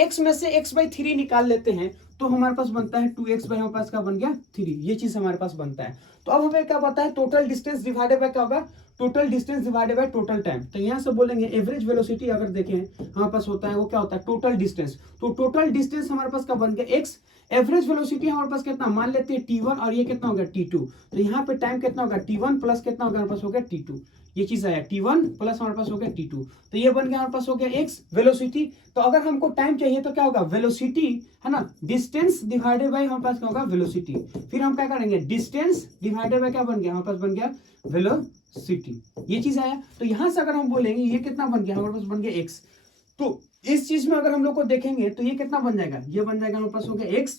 x में से x/3 निकाल लेते हैं तो हमारे पास बनता है 2x हमारे पास क्या बन गया 3। ये चीज हमारे पास बनता है। तो अब हमें क्या पता है टोटल डिस्टेंस डिवाइडेड बाय क्या होगा, total distance divided by total time. तो यहां से बोलेंगे एवरेज वेलोसिटी अगर देखें हमारे पास होता है वो क्या होता है टोटल डिस्टेंस। तो टोटल डिस्टेंस हमारे पास क्या बन गया x एवरेज वेलोसिटी हमारे पास कितना, मान लेते हैं t1 और ये कितना होगा t2, तो यहाँ पे टाइम कितना होगा t1 प्लस कितना होगा हमारे पास हो गया t2, ये चीज आया t1 प्लस हमारे पास हो गया t2, तो ये बन गया हमारे पास हो गया x वेलोसिटी। तो अगर हमको टाइम चाहिए तो क्या होगा, वेलोसिटी है ना, डिस्टेंस डिवाइडेड बाय हमारे पास क्या होगा वेलोसिटी, फिर हम क्या करेंगे, डिस्टेंस डिवाइडेड बाय क्या बन गया हमारे पास बन गया वेलोसिटी, ये चीज आया। तो यहां से अगर हम बोलेंगे ये कितना बन गया हमारे पास बन गया x, तो इस चीज में अगर हम लोग को देखेंगे तो ये कितना बन जाएगा, ये बन जाएगा हमारे पास हो गया x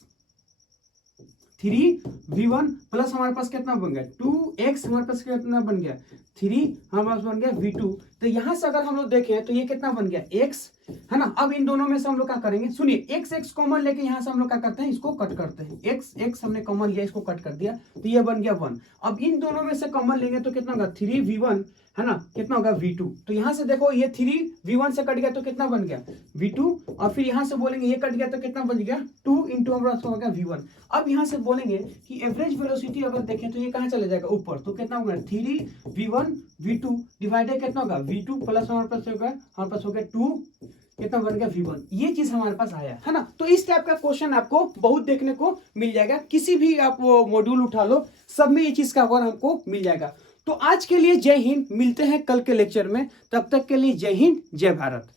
3v1 प्लस हमारे पास कितना बन गया 2x, हमारे पास कितना बन गया 3, हमारे पास बन गया v2। तो यहां से अगर हम लोग देखें तो ये कितना बन गया x, है ना। अब इन दोनों में से हम लोग क्या करेंगे, सुनिए x कॉमन लेके यहां से हम लोग क्या करते हैं, इसको कट करते हैं, x हमने कॉमन लिया, इसको कट कर दिया, तो ये बन गया 1। अब इन दोनों में से कॉमन लेंगे तो कितना होगा 3v1, है ना, कितना होगा v2। तो यहां से देखो ये 3v1 से कट गया तो कितना बन गया v2, और फिर यहां से बोलेंगे ये कट गया तो कितना बन गया 2 इंटू हमारा हो गया v1। अब यहां से बोलेंगे कि एवरेज वेलोसिटी अगर देखें तो ये कहां चले जाएगा ऊपर, तो कितना होगा 3v1 v2 डिवाइडेड कितना होगा v2 प्लस हमारे पास होगा 2 कितना बन गया v1, ये चीज हमारे पास आया है ना। तो इस टाइप का क्वेश्चन आपको बहुत देखने को मिल जाएगा, किसी भी आप वो मॉड्यूल उठा लो, सब में ये चीज का आंसर हमको मिल जाएगा। तो आज के लिए जय हिंद, मिलते हैं कल के लेक्चर में, तब तक के लिए जय हिंद जय भारत।